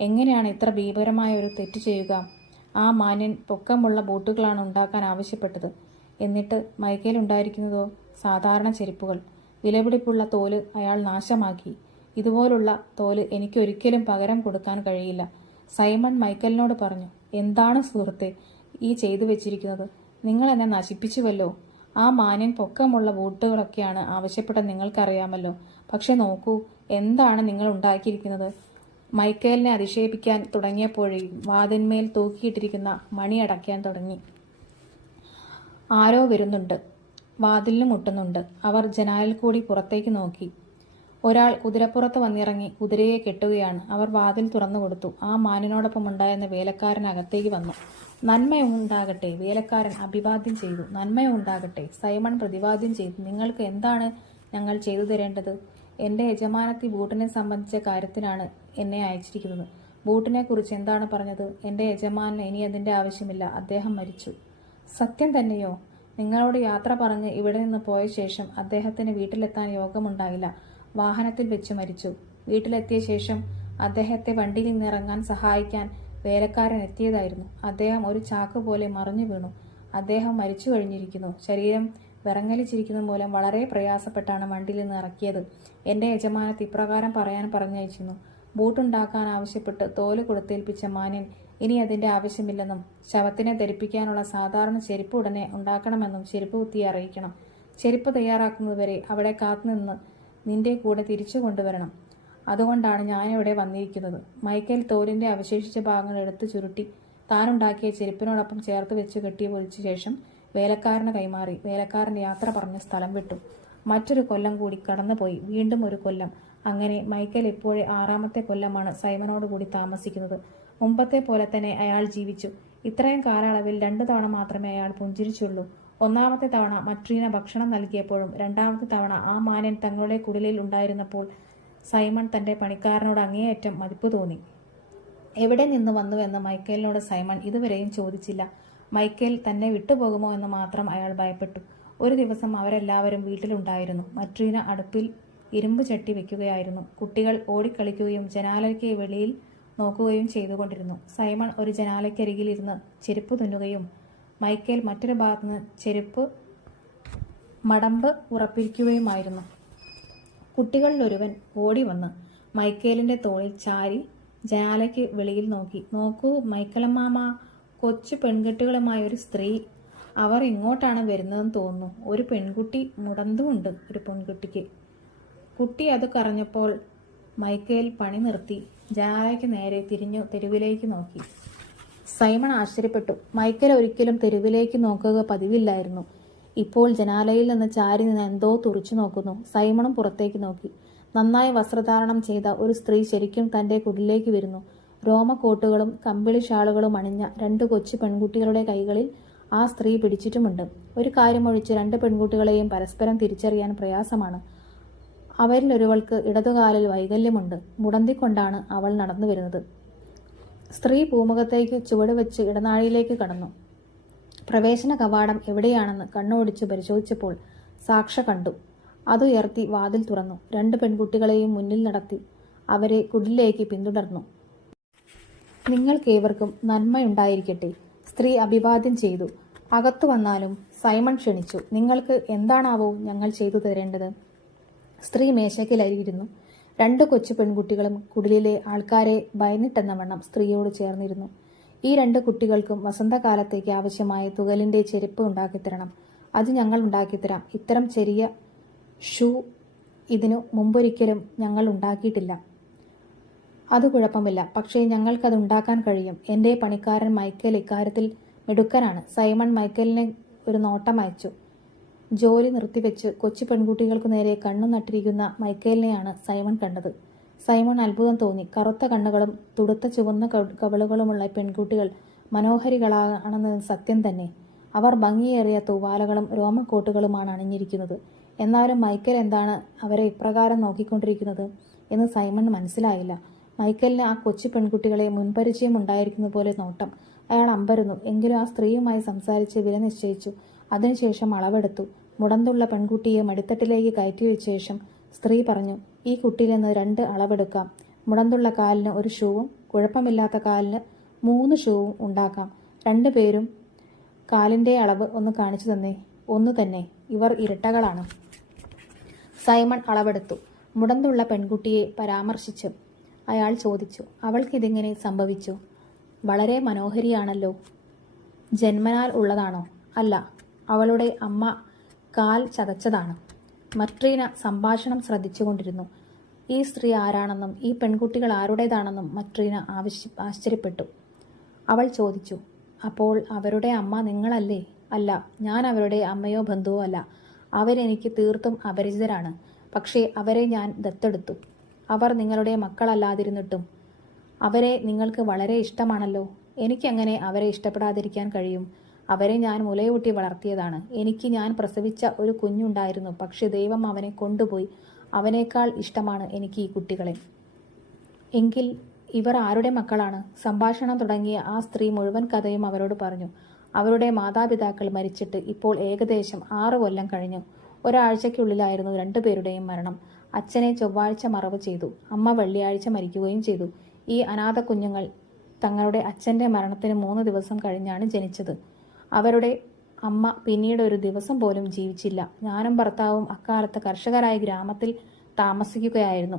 എങ്ങനെയാണ് ഇത്ര ഭീകരമായ ഒരു തെറ്റ് ചെയ്യുക? ആ മാന്യൻ പൊക്കമുള്ള ബൂട്ടുകളാണ് ഉണ്ടാക്കാൻ ആവശ്യപ്പെട്ടത്. എന്നിട്ട് മൈക്കേൽ ഉണ്ടായിരിക്കുന്നതോ സാധാരണ ചെരുപ്പുകൾ. വിലപിടിപ്പുള്ള തോല് അയാൾ നാശമാക്കി. "ഇതുപോലുള്ള തോല് എനിക്കൊരിക്കലും പകരം കൊടുക്കാൻ കഴിയില്ല," സൈമൺ മൈക്കലിനോട് പറഞ്ഞു. "എന്താണ് സുഹൃത്തെ ഈ ചെയ്തു വെച്ചിരിക്കുന്നത്? നിങ്ങൾ എന്നെ നശിപ്പിച്ചുവല്ലോ. ആ മാന്യൻ പൊക്കമുള്ള ബൂട്ടുകളൊക്കെയാണ് ആവശ്യപ്പെട്ടത് നിങ്ങൾക്കറിയാമല്ലോ. പക്ഷെ നോക്കൂ, എന്താണ് നിങ്ങൾ ഉണ്ടാക്കിയിരിക്കുന്നത്?" മൈക്കേലിനെ അതിശയിപ്പിക്കാൻ തുടങ്ങിയപ്പോഴേ വാതിന്മേൽ തൂക്കിയിട്ടിരിക്കുന്ന മണി അടയ്ക്കാൻ തുടങ്ങി. "ആരോ വരുന്നുണ്ട്. വാതിലിന് മുട്ടുന്നുണ്ട്." അവർ ജനാലിൽ കൂടി പുറത്തേക്ക് നോക്കി. ഒരാൾ കുതിരപ്പുറത്ത് വന്നിറങ്ങി കുതിരയെ കെട്ടുകയാണ്. അവർ വാതിൽ തുറന്നു കൊടുത്തു. ആ മാന്യനോടൊപ്പം ഉണ്ടായിരുന്ന വേലക്കാരൻ അകത്തേക്ക് വന്നു. "നന്മയുണ്ടാകട്ടെ," വേലക്കാരൻ അഭിവാദ്യം ചെയ്തു. "നന്മയുണ്ടാകട്ടെ," സൈമൺ പ്രതിവാദ്യം ചെയ്തു. "നിങ്ങൾക്ക് എന്താണ് ഞങ്ങൾ ചെയ്തു തരേണ്ടത്?" "എന്റെ യജമാനത്തി ബൂട്ടിനെ സംബന്ധിച്ച കാര്യത്തിനാണ് എന്നെ അയച്ചിരിക്കുന്നത്." "ബൂട്ടിനെ കുറിച്ച് എന്താണ് പറഞ്ഞത്?" "എന്റെ യജമാനന് ഇനി അതിന്റെ ആവശ്യമില്ല. അദ്ദേഹം മരിച്ചു." "സത്യം തന്നെയോ?" "നിങ്ങളോട് യാത്ര പറഞ്ഞ് ഇവിടെ നിന്ന് പോയ ശേഷം അദ്ദേഹത്തിന് വീട്ടിലെത്താൻ യോഗമുണ്ടായില്ല. വാഹനത്തിൽ വെച്ച് മരിച്ചു." "വീട്ടിലെത്തിയ ശേഷം അദ്ദേഹത്തെ വണ്ടിയിൽ നിന്നിറങ്ങാൻ സഹായിക്കാൻ വേലക്കാരൻ എത്തിയതായിരുന്നു. അദ്ദേഹം ഒരു ചാക്ക് പോലെ മറിഞ്ഞു വീണു. അദ്ദേഹം മരിച്ചു കഴിഞ്ഞിരിക്കുന്നു. ശരീരം വിറങ്ങലിച്ചിരിക്കുന്നത് മൂലം വളരെ പ്രയാസപ്പെട്ടാണ് വണ്ടിയിൽ നിന്ന് ഇറക്കിയത്. എന്റെ യജമാനത്ത് ഇപ്രകാരം പറയാൻ പറഞ്ഞയച്ചിരുന്നു." ബൂട്ടുണ്ടാക്കാൻ ആവശ്യപ്പെട്ട് തോല് കൊടുത്തേൽപ്പിച്ച മാന്യൻ ഇനി അതിന്റെ ആവശ്യമില്ലെന്നും ശവത്തിനെ ധരിപ്പിക്കാനുള്ള സാധാരണ ചെരുപ്പ് ഉടനെ ഉണ്ടാക്കണമെന്നും ചെരുപ്പ് കുത്തിയെ അറിയിക്കണം. ചെരുപ്പ് തയ്യാറാക്കുന്നതുവരെ അവിടെ കാത്തുനിന്ന് നിന്റെ കൂടെ തിരിച്ചു കൊണ്ടുവരണം. അതുകൊണ്ടാണ് ഞാനിവിടെ വന്നിരിക്കുന്നത്. മൈക്കേൽ തോലിന്റെ അവശേഷിച്ച ഭാഗങ്ങൾ എടുത്തു ചുരുട്ടി താനുണ്ടാക്കിയ ചെരുപ്പിനോടൊപ്പം ചേർത്ത് വെച്ച് കെട്ടിപ്പൊളിച്ച ശേഷം വേലക്കാരന് കൈമാറി. വേലക്കാരൻ യാത്ര പറഞ്ഞ് സ്ഥലം വിട്ടു. മറ്റൊരു കൊല്ലം കൂടി കടന്നുപോയി. വീണ്ടും 1 കൊല്ലം. അങ്ങനെ മൈക്കേൽ ഇപ്പോഴേ 6ാമത്തെ കൊല്ലമാണ് സൈമനോട് കൂടി താമസിക്കുന്നത്. മുമ്പത്തെ പോലെ തന്നെ അയാൾ ജീവിച്ചു. ഇത്രയും കാലയളവിൽ 2 തവണ മാത്രമേ അയാൾ പുഞ്ചിരിച്ചുള്ളൂ. ഒന്നാമത്തെ തവണ മട്രീന ഭക്ഷണം നൽകിയപ്പോഴും രണ്ടാമത്തെ തവണ ആ മാന്യൻ തങ്ങളുടെ കുടിലിൽ ഉണ്ടായിരുന്നപ്പോൾ സൈമൺ തന്റെ പണിക്കാരനോട് അങ്ങേയറ്റം മതിപ്പ് തോന്നി. എവിടെ നിന്ന് വന്നുവെന്ന് മൈക്കേലിനോട് സൈമൺ ഇതുവരെയും ചോദിച്ചില്ല. മൈക്കേൽ തന്നെ വിട്ടുപോകുമോ എന്ന് മാത്രം അയാൾ ഭയപ്പെട്ടു. ഒരു ദിവസം അവരെല്ലാവരും വീട്ടിലുണ്ടായിരുന്നു. മട്രീന അടുപ്പിൽ ഇരുമ്പ് ചട്ടി വെക്കുകയായിരുന്നു. കുട്ടികൾ ഓടിക്കളിക്കുകയും ജനാലയ്ക്ക് വെളിയിൽ നോക്കുകയും ചെയ്തുകൊണ്ടിരുന്നു. സൈമൺ ഒരു ജനാലയ്ക്കരികിലിരുന്ന് ചെരുപ്പ് തുന്നുകയും മൈക്കേൽ മറ്റൊരു ഭാഗത്തുനിന്ന് ചെരുപ്പ് മടമ്പ് ഉറപ്പിക്കുകയുമായിരുന്നു. കുട്ടികളിലൊരുവൻ ഓടി വന്ന് മൈക്കേലിന്റെ തോളിൽ ചാരി ജനാലയ്ക്ക് വെളിയിൽ നോക്കി. "നോക്കൂ മൈക്കലമ്മാമ, കൊച്ചു പെൺകുട്ടികളുമായ ഒരു സ്ത്രീ. അവർ ഇങ്ങോട്ടാണ് വരുന്നതെന്ന് തോന്നുന്നു. ഒരു പെൺകുട്ടി മുടന്തുമുണ്ട് ഒരു പെൺകുട്ടിക്ക്." കുട്ടി അത് പറഞ്ഞപ്പോൾ മൈക്കേൽ പണി നിർത്തി ജനാലയ്ക്ക് നേരെ തിരിഞ്ഞു തെരുവിലേക്ക് നോക്കി. സൈമൺ ആശ്ചര്യപ്പെട്ടു. മൈക്കേൽ ഒരിക്കലും തെരുവിലേക്ക് നോക്കുക പതിവില്ലായിരുന്നു. ഇപ്പോൾ ജനാലയിൽ നിന്ന് ചാരി നിന്ന് എന്തോ തുറിച്ചു നോക്കുന്നു. സൈമണും പുറത്തേക്ക് നോക്കി. നന്നായി വസ്ത്രധാരണം ചെയ്ത ഒരു സ്ത്രീ ശരിക്കും തന്റെ കുടിലേക്ക് വരുന്നു. രോമക്കോട്ടുകളും കമ്പിളി ഷാളുകളും അണിഞ്ഞ 2 കൊച്ചു പെൺകുട്ടികളുടെ കൈകളിൽ ആ സ്ത്രീ പിടിച്ചിട്ടുമുണ്ട്. ഒരു കാര്യമൊഴിച്ച് 2 പെൺകുട്ടികളെയും പരസ്പരം തിരിച്ചറിയാൻ പ്രയാസമാണ്. അവരിലൊരുവൾക്ക് ഇടതുകാലിൽ വൈകല്യമുണ്ട്. മുടന്തിക്കൊണ്ടാണ് അവൾ നടന്നു വരുന്നത്. സ്ത്രീ പൂമുഖത്തേക്ക് ചുവട് വെച്ച് ഇടനാഴിയിലേക്ക് കടന്നു. പ്രവേശന കവാടം എവിടെയാണെന്ന് കണ്ണോടിച്ചു പരിശോധിച്ചപ്പോൾ സാക്ഷ കണ്ടു. അതുയർത്തി വാതിൽ തുറന്നു. 2 പെൺകുട്ടികളെയും മുന്നിൽ നടത്തി അവരെ കുടിലേക്ക് പിന്തുടർന്നു. "നിങ്ങൾക്കേവർക്കും നന്മയുണ്ടായിരിക്കട്ടെ," സ്ത്രീ അഭിവാദ്യം ചെയ്തു. അകത്തു വന്നാലും സൈമൺ ക്ഷണിച്ചു. "നിങ്ങൾക്ക് എന്താണാവോ ഞങ്ങൾ ചെയ്തു തരേണ്ടത്?" സ്ത്രീ മേശയ്ക്കലരിയിരുന്നു. 2 കൊച്ചു പെൺകുട്ടികളും കുടിലിലെ ആൾക്കാരെ ഭയന്നിട്ടെന്നവണ്ണം സ്ത്രീയോട് ചേർന്നിരുന്നു. "ഈ 2 കുട്ടികൾക്കും വസന്തകാലത്തേക്ക് ആവശ്യമായ തുകലിന്റെ ചെരുപ്പ് ഉണ്ടാക്കിത്തരണം." "അത് ഞങ്ങൾ ഉണ്ടാക്കിത്തരാം. ഇത്തരം ചെറിയ ഷൂ ഇതിനു മുമ്പൊരിക്കലും ഞങ്ങൾ ഉണ്ടാക്കിയിട്ടില്ല." "അത് കുഴപ്പമില്ല. പക്ഷേ ഞങ്ങൾക്കത് ഉണ്ടാക്കാൻ കഴിയും. എൻ്റെ പണിക്കാരൻ മൈക്കേൽ ഇക്കാര്യത്തിൽ മിടുക്കനാണ്." സൈമൺ മൈക്കേലിനെ ഒരു നോട്ടം അയച്ചു. ജോലി നിർത്തിവെച്ച് കൊച്ചു പെൺകുട്ടികൾക്കു നേരെ കണ്ണു നട്ടിരിക്കുന്ന മൈക്കേലിനെയാണ് സൈമൺ കണ്ടത്. സൈമൺ അത്ഭുതം തോന്നി. കറുത്ത കണ്ണുകളും തുടുത്ത ചുവന്ന കവിളുകളുമുള്ള പെൺകുട്ടികൾ മനോഹരികളാണെന്നത് സത്യം തന്നെ. അവർ ഭംഗിയേറിയ തൂവാലകളും രോമക്കോട്ടുകളുമാണ് അണിഞ്ഞിരിക്കുന്നത്. എന്നാലും മൈക്കേൽ എന്താണ് അവരെ ഇപ്രകാരം നോക്കിക്കൊണ്ടിരിക്കുന്നത് എന്ന് സൈമൺ മനസ്സിലായില്ല. മൈക്കേലിന് ആ കൊച്ചു പെൺകുട്ടികളെ മുൻപരിചയം ഉണ്ടായിരിക്കുന്ന പോലെ നോട്ടം. അയാൾ അമ്പരന്നു. എങ്കിലും ആ സ്ത്രീയുമായി സംസാരിച്ച് വില നിശ്ചയിച്ചു. അതിനുശേഷം അളവെടുത്തു. മുടന്തുള്ള പെൺകുട്ടിയെ മടിത്തട്ടിലേക്ക് കയറ്റിവെച്ച ശേഷം സ്ത്രീ പറഞ്ഞു, "ഈ കുട്ടിയിൽ നിന്ന് 2 അളവെടുക്കാം. മുടന്തുള്ള കാലിന് 1 ഷൂവും കുഴപ്പമില്ലാത്ത കാലിന് 3 ഷൂവും ഉണ്ടാക്കാം. 2 പേരും കാലിൻ്റെ അളവ് ഒന്ന് കാണിച്ചു തന്നേ." "ഒന്നു തന്നെ. ഇവർ ഇരട്ടകളാണ്." സൈമൺ അളവെടുത്തു. മുടന്തുള്ള പെൺകുട്ടിയെ പരാമർശിച്ചു അയാൾ ചോദിച്ചു, "അവൾക്കിതിങ്ങനെ സംഭവിച്ചു? വളരെ മനോഹരിയാണല്ലോ. ജന്മനാൽ ഉള്ളതാണോ?" "അല്ല, അവളുടെ അമ്മ കാൽ ചതച്ചതാണ്." മട്രീന സംഭാഷണം ശ്രദ്ധിച്ചുകൊണ്ടിരുന്നു. ഈ സ്ത്രീ ആരാണെന്നും ഈ പെൺകുട്ടികൾ ആരുടേതാണെന്നും മട്രീന ആശ്ചര്യപ്പെട്ടു. അവൾ ചോദിച്ചു, "അപ്പോൾ അവരുടെ അമ്മ നിങ്ങളല്ലേ?" "അല്ല, ഞാൻ അവരുടെ അമ്മയോ ബന്ധുവോ അല്ല. അവരെനിക്ക് തീർത്തും അപരിചിതരാണ്. പക്ഷേ അവരെ ഞാൻ ദത്തെടുത്തു." "അവർ നിങ്ങളുടെ മക്കളല്ലാതിരുന്നിട്ടും അവരെ നിങ്ങൾക്ക് വളരെ ഇഷ്ടമാണല്ലോ." "എനിക്കെങ്ങനെ അവരെ ഇഷ്ടപ്പെടാതിരിക്കാൻ കഴിയും? അവരെ ഞാൻ മുലയൂട്ടി വളർത്തിയതാണ്. എനിക്ക് ഞാൻ പ്രസവിച്ച ഒരു കുഞ്ഞുണ്ടായിരുന്നു. പക്ഷെ ദൈവം അവനെ കൊണ്ടുപോയി. അവനേക്കാൾ ഇഷ്ടമാണ് എനിക്ക് ഈ കുട്ടികളെ." "എങ്കിൽ ഇവർ ആരുടെ മക്കളാണ്?" സംഭാഷണം തുടങ്ങിയ ആ സ്ത്രീ മുഴുവൻ കഥയും അവരോട് പറഞ്ഞു. അവരുടെ മാതാപിതാക്കൾ മരിച്ചിട്ട് ഇപ്പോൾ ഏകദേശം 6 കൊല്ലം കഴിഞ്ഞു. ഒരാഴ്ചയ്ക്കുള്ളിലായിരുന്നു 2 പേരുടെയും മരണം. അച്ഛനെ ചൊവ്വാഴ്ച മറവ് ചെയ്തു. അമ്മ വെള്ളിയാഴ്ച മരിക്കുകയും ചെയ്തു. ഈ അനാഥ കുഞ്ഞുങ്ങൾ തങ്ങളുടെ അച്ഛൻ്റെ മരണത്തിന് 3 ദിവസം കഴിഞ്ഞാണ് ജനിച്ചത്. അവരുടെ അമ്മ പിന്നീട് ഒരു ദിവസം പോലും ജീവിച്ചില്ല. ഞാനും ഭർത്താവും അക്കാലത്ത് കർഷകരായ ഗ്രാമത്തിൽ താമസിക്കുകയായിരുന്നു.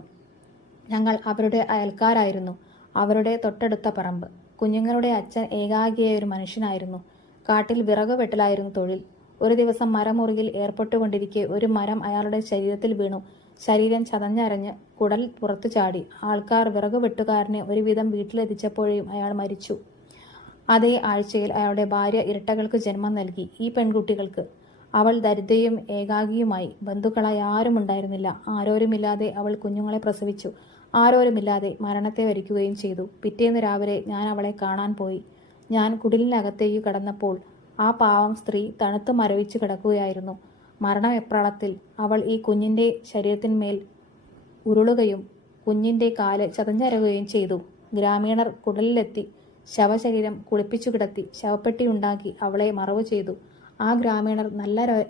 ഞങ്ങൾ അവരുടെ അയൽക്കാരായിരുന്നു. അവരുടെ തൊട്ടടുത്ത പറമ്പ്. കുഞ്ഞുങ്ങളുടെ അച്ഛൻ ഏകാഗിയായ ഒരു മനുഷ്യനായിരുന്നു. കാട്ടിൽ വിറക് വെട്ടലായിരുന്നു തൊഴിൽ. ഒരു ദിവസം മരമുറിയിൽ ഏർപ്പെട്ടുകൊണ്ടിരിക്കെ ഒരു മരം അയാളുടെ ശരീരത്തിൽ വീണു. ശരീരം ചതഞ്ഞരഞ്ഞ് കുടൽ പുറത്തു ചാടി. ആൾക്കാർ വിറക് വെട്ടുകാരനെ ഒരുവിധം വീട്ടിലെത്തിച്ചപ്പോഴേയും അയാൾ മരിച്ചു. അതേ ആഴ്ചയിൽ അയാളുടെ ഭാര്യ ഇരട്ടകൾക്ക് ജന്മം നൽകി. ഈ പെൺകുട്ടികൾക്ക് അവൾ ദരിദ്രയും ഏകാഗിയുമായി. ബന്ധുക്കളായി ആരും ഉണ്ടായിരുന്നില്ല. ആരോരുമില്ലാതെ അവൾ കുഞ്ഞുങ്ങളെ പ്രസവിച്ചു. ആരോരുമില്ലാതെ മരണത്തെ വരിക്കുകയും ചെയ്തു. പിറ്റേന്ന് രാവിലെ ഞാൻ അവളെ കാണാൻ പോയി. ഞാൻ കുടിലിനകത്തേക്ക് കടന്നപ്പോൾ ആ പാവം സ്ത്രീ തണുത്ത് മരവിച്ചു കിടക്കുകയായിരുന്നു. മരണവെപ്രാളത്തിൽ അവൾ ഈ കുഞ്ഞിൻ്റെ ശരീരത്തിന്മേൽ ഉരുളുകയും കുഞ്ഞിൻ്റെ കാല് ചതഞ്ഞരകുകയും ചെയ്തു. ഗ്രാമീണർ കുടലിലെത്തി ശവശരീരം കുളിപ്പിച്ചു കിടത്തി ശവപ്പെട്ടിയുണ്ടാക്കി അവളെ മറവു ചെയ്തു. ആ ഗ്രാമീണർ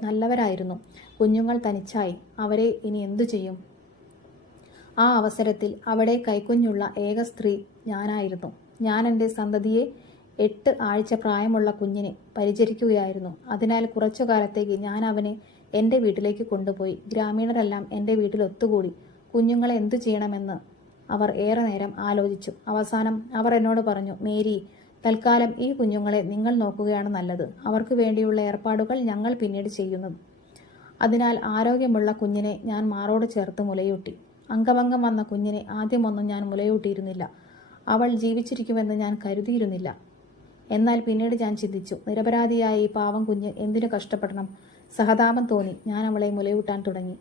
നല്ലവരായിരുന്നു. കുഞ്ഞുങ്ങൾ തനിച്ചായി. അവരെ ഇനി എന്തു ചെയ്യും? ആ അവസരത്തിൽ അവിടെ കൈക്കുഞ്ഞുള്ള ഏക സ്ത്രീ ഞാനായിരുന്നു. ഞാൻ എൻ്റെ സന്തതിയെ 8 ആഴ്ച പ്രായമുള്ള കുഞ്ഞിനെ പരിചരിക്കുകയായിരുന്നു. അതിനാൽ കുറച്ചു കാലത്തേക്ക് ഞാൻ അവനെ എൻ്റെ വീട്ടിലേക്ക് കൊണ്ടുപോയി. ഗ്രാമീണരെല്ലാം എൻ്റെ വീട്ടിൽ ഒത്തുകൂടി. കുഞ്ഞുങ്ങളെ എന്തു ചെയ്യണമെന്ന് അവർ ഏറെ നേരം ആലോചിച്ചു. അവസാനം അവർ എന്നോട് പറഞ്ഞു, മേരി, തൽക്കാലം ഈ കുഞ്ഞുങ്ങളെ നിങ്ങൾ നോക്കുകയാണ് നല്ലത്. അവർക്ക് വേണ്ടിയുള്ള ഏർപ്പാടുകൾ ഞങ്ങൾ പിന്നീട് ചെയ്യുന്നു. അതിനാൽ ആരോഗ്യമുള്ള കുഞ്ഞിനെ ഞാൻ മാറോട് ചേർത്ത് മുലയൂട്ടി. അംഗഭംഗം വന്ന കുഞ്ഞിനെ ആദ്യമൊന്നും ഞാൻ മുലയൂട്ടിയിരുന്നില്ല. അവൾ ജീവിച്ചിരിക്കുമെന്ന് ഞാൻ കരുതിയിരുന്നില്ല. എന്നാൽ പിന്നീട് ഞാൻ ചിന്തിച്ചു, നിരപരാധിയായ ഈ പാവം കുഞ്ഞ് എന്തിനു കഷ്ടപ്പെടണം? സഹതാപം തോന്നി. ഞാൻ അവളെ മുലയൂട്ടാൻ തുടങ്ങി.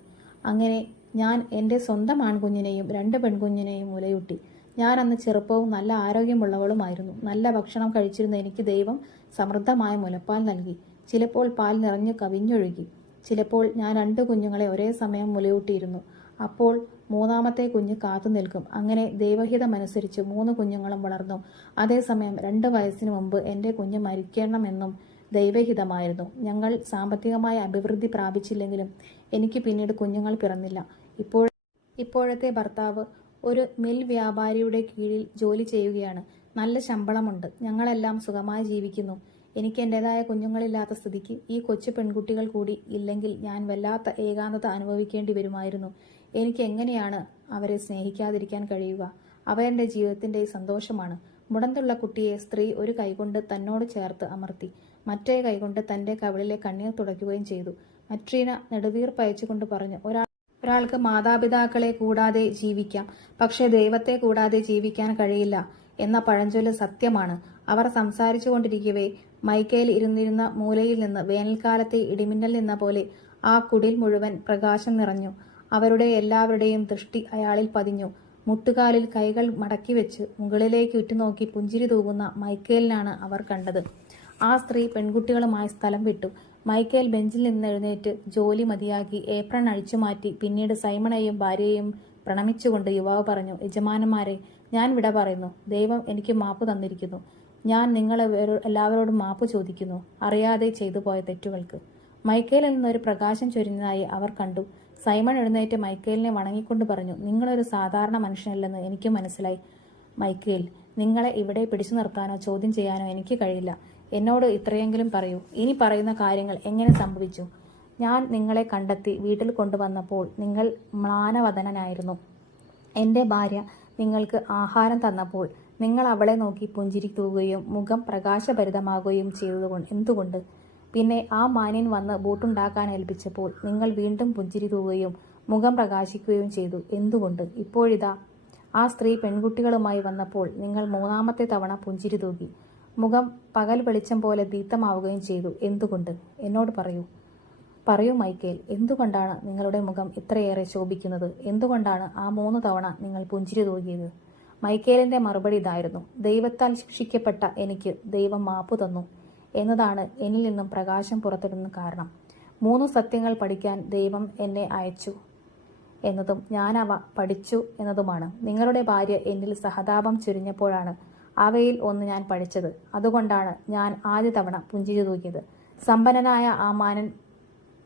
അങ്ങനെ ഞാൻ എൻ്റെ സ്വന്തം ആൺകുഞ്ഞിനെയും 2 പെൺകുഞ്ഞിനെയും മുലയൂട്ടി. ഞാൻ അന്ന് ചെറുപ്പവും നല്ല ആരോഗ്യമുള്ളവളുമായിരുന്നു. നല്ല ഭക്ഷണം കഴിച്ചിരുന്ന എനിക്ക് ദൈവം സമൃദ്ധമായ മുലപ്പാൽ നൽകി. ചിലപ്പോൾ പാൽ നിറഞ്ഞു കവിഞ്ഞൊഴുകി. ചിലപ്പോൾ ഞാൻ 2 കുഞ്ഞുങ്ങളെ ഒരേ സമയം മുലയൂട്ടിയിരുന്നു. അപ്പോൾ 3ാമത്തെ കുഞ്ഞ് കാത്തു നിൽക്കും. അങ്ങനെ ദൈവഹിതമനുസരിച്ച് 3 കുഞ്ഞുങ്ങളും വളർന്നു. അതേസമയം 2 വയസ്സിന് മുമ്പ് എൻ്റെ കുഞ്ഞ് മരിക്കണമെന്നും ദൈവഹിതമായിരുന്നു. ഞങ്ങൾ സാമ്പത്തികമായ അഭിവൃദ്ധി പ്രാപിച്ചില്ലെങ്കിലും എനിക്ക് പിന്നീട് കുഞ്ഞുങ്ങൾ പിറന്നില്ല. ഇപ്പോഴത്തെ ഭർത്താവ് ഒരു മിൽ വ്യാപാരിയുടെ കീഴിൽ ജോലി ചെയ്യുകയാണ്. നല്ല ശമ്പളമുണ്ട്. ഞങ്ങളെല്ലാം സുഖമായി ജീവിക്കുന്നു. എനിക്ക് എൻ്റെതായ കുഞ്ഞുങ്ങളില്ലാത്ത സ്ഥിതിക്ക് ഈ കൊച്ചു പെൺകുട്ടികൾ കൂടി ഇല്ലെങ്കിൽ ഞാൻ വല്ലാത്ത ഏകാന്തത അനുഭവിക്കേണ്ടി വരുമായിരുന്നു. എനിക്ക് എങ്ങനെയാണ് അവരെ സ്നേഹിക്കാതിരിക്കാൻ കഴിയുക? അവർ എൻ്റെ ജീവിതത്തിൻ്റെ സന്തോഷമാണ്. മുടന്തുള്ള കുട്ടിയെ സ്ത്രീ ഒരു കൈകൊണ്ട് തന്നോട് ചേർത്ത് അമർത്തി മറ്റേ കൈകൊണ്ട് തൻ്റെ കവിളിലെ കണ്ണീർ തുടയ്ക്കുകയും ചെയ്തു. മട്രീന നെടുവീർപ്പയച്ചുകൊണ്ട് പറഞ്ഞു, ഒരാൾക്ക് മാതാപിതാക്കളെ കൂടാതെ ജീവിക്കാം, പക്ഷേ ദൈവത്തെ കൂടാതെ ജീവിക്കാൻ കഴിയില്ല എന്ന പഴഞ്ചൊല്ല് സത്യമാണ്. അവർ സംസാരിച്ചു കൊണ്ടിരിക്കവേ മൈക്കേൽ ഇരുന്നിരുന്ന മൂലയിൽ നിന്ന് വേനൽക്കാലത്തെ ഇടിമിന്നൽ എന്ന പോലെ ആ കുടിൽ മുഴുവൻ പ്രകാശം നിറഞ്ഞു. അവരുടെ എല്ലാവരുടെയും ദൃഷ്ടി അയാളിൽ പതിഞ്ഞു. മുട്ടുകാലിൽ കൈകൾ മടക്കി വെച്ച് മുകളിലേക്ക് ഉറ്റുനോക്കി പുഞ്ചിരി തൂകുന്ന മൈക്കേലിനാണ് അവർ കണ്ടത്. ആ സ്ത്രീ പെൺകുട്ടികളുമായി സ്ഥലം വിട്ടു. മൈക്കേൽ ബെഞ്ചിൽ നിന്ന് എഴുന്നേറ്റ് ജോലി മതിയാക്കി ഏപ്രൺ അഴിച്ചുമാറ്റി. പിന്നീട് സൈമണെയും ഭാര്യയെയും പ്രണമിച്ചുകൊണ്ട് യുവാവ് പറഞ്ഞു, യജമാനന്മാരെ, ഞാൻ വിട പറയുന്നു. ദൈവം എനിക്ക് മാപ്പ് തന്നിരിക്കുന്നു. ഞാൻ എല്ലാവരോടും മാപ്പ് ചോദിക്കുന്നു, അറിയാതെ ചെയ്തു പോയ തെറ്റുകൾക്ക്. മൈക്കേലിൽ നിന്നൊരു പ്രകാശം ചൊരിഞ്ഞതായി അവർ കണ്ടു. സൈമൺ എഴുന്നേറ്റ് മൈക്കേലിനെ വണങ്ങിക്കൊണ്ട് പറഞ്ഞു, നിങ്ങളൊരു സാധാരണ മനുഷ്യനല്ലെന്ന് എനിക്ക് മനസ്സിലായി. മൈക്കേൽ, നിങ്ങളെ ഇവിടെ പിടിച്ചു നിർത്താനോ ചോദ്യം ചെയ്യാനോ എനിക്ക് കഴിയില്ല. എന്നോട് ഇത്രയെങ്കിലും പറയൂ, ഇനി പറയുന്ന കാര്യങ്ങൾ എങ്ങനെ സംഭവിച്ചു? ഞാൻ നിങ്ങളെ കണ്ടെത്തി വീട്ടിൽ കൊണ്ടുവന്നപ്പോൾ നിങ്ങൾ മ്ലാനവദനായിരുന്നു. എൻ്റെ ഭാര്യ നിങ്ങൾക്ക് ആഹാരം തന്നപ്പോൾ നിങ്ങൾ അവളെ നോക്കി പുഞ്ചിരി തൂകുകയും മുഖം പ്രകാശഭരിതമാകുകയും ചെയ്തതുകൊണ്ട് എന്തുകൊണ്ട്? പിന്നെ ആ മാന്യൻ വന്ന് ബൂട്ടുണ്ടാക്കാൻ ഏൽപ്പിച്ചപ്പോൾ നിങ്ങൾ വീണ്ടും പുഞ്ചിരി തൂകുകയും മുഖം പ്രകാശിക്കുകയും ചെയ്തു. എന്തുകൊണ്ട്? ഇപ്പോഴിതാ ആ സ്ത്രീ പെൺകുട്ടികളുമായി വന്നപ്പോൾ നിങ്ങൾ 3ാമത്തെ തവണ പുഞ്ചിരി തൂകി. മുഖം പകൽ വെളിച്ചം പോലെ ദീപ്തമാവുകയും ചെയ്തു. എന്തുകൊണ്ട്? എന്നോട് പറയൂ മൈക്കേൽ, എന്തുകൊണ്ടാണ് നിങ്ങളുടെ മുഖം ഇത്രയേറെ ശോഭിക്കുന്നത്? എന്തുകൊണ്ടാണ് ആ 3 തവണ നിങ്ങൾ പുഞ്ചിരി തൂകിയത്? മൈക്കേലിൻ്റെ മറുപടി ഇതായിരുന്നു, ദൈവത്താൽ ശിക്ഷിക്കപ്പെട്ട എനിക്ക് ദൈവം മാപ്പു തന്നു എന്നതാണ് എന്നിൽ നിന്നും പ്രകാശം പുറത്തിടുന്ന കാരണം. 3 സത്യങ്ങൾ പഠിക്കാൻ ദൈവം എന്നെ അയച്ചു എന്നതും ഞാനവ പഠിച്ചു എന്നതുമാണ്. നിങ്ങളുടെ ഭാര്യ എന്നിൽ സഹതാപം ചൊരിഞ്ഞപ്പോഴാണ് അവയിൽ ഒന്ന് ഞാൻ പഠിച്ചത്. അതുകൊണ്ടാണ് ഞാൻ ആദ്യ തവണ പുഞ്ചിരി തൂക്കിയത്. സമ്പന്നനായ ആ മാനൻ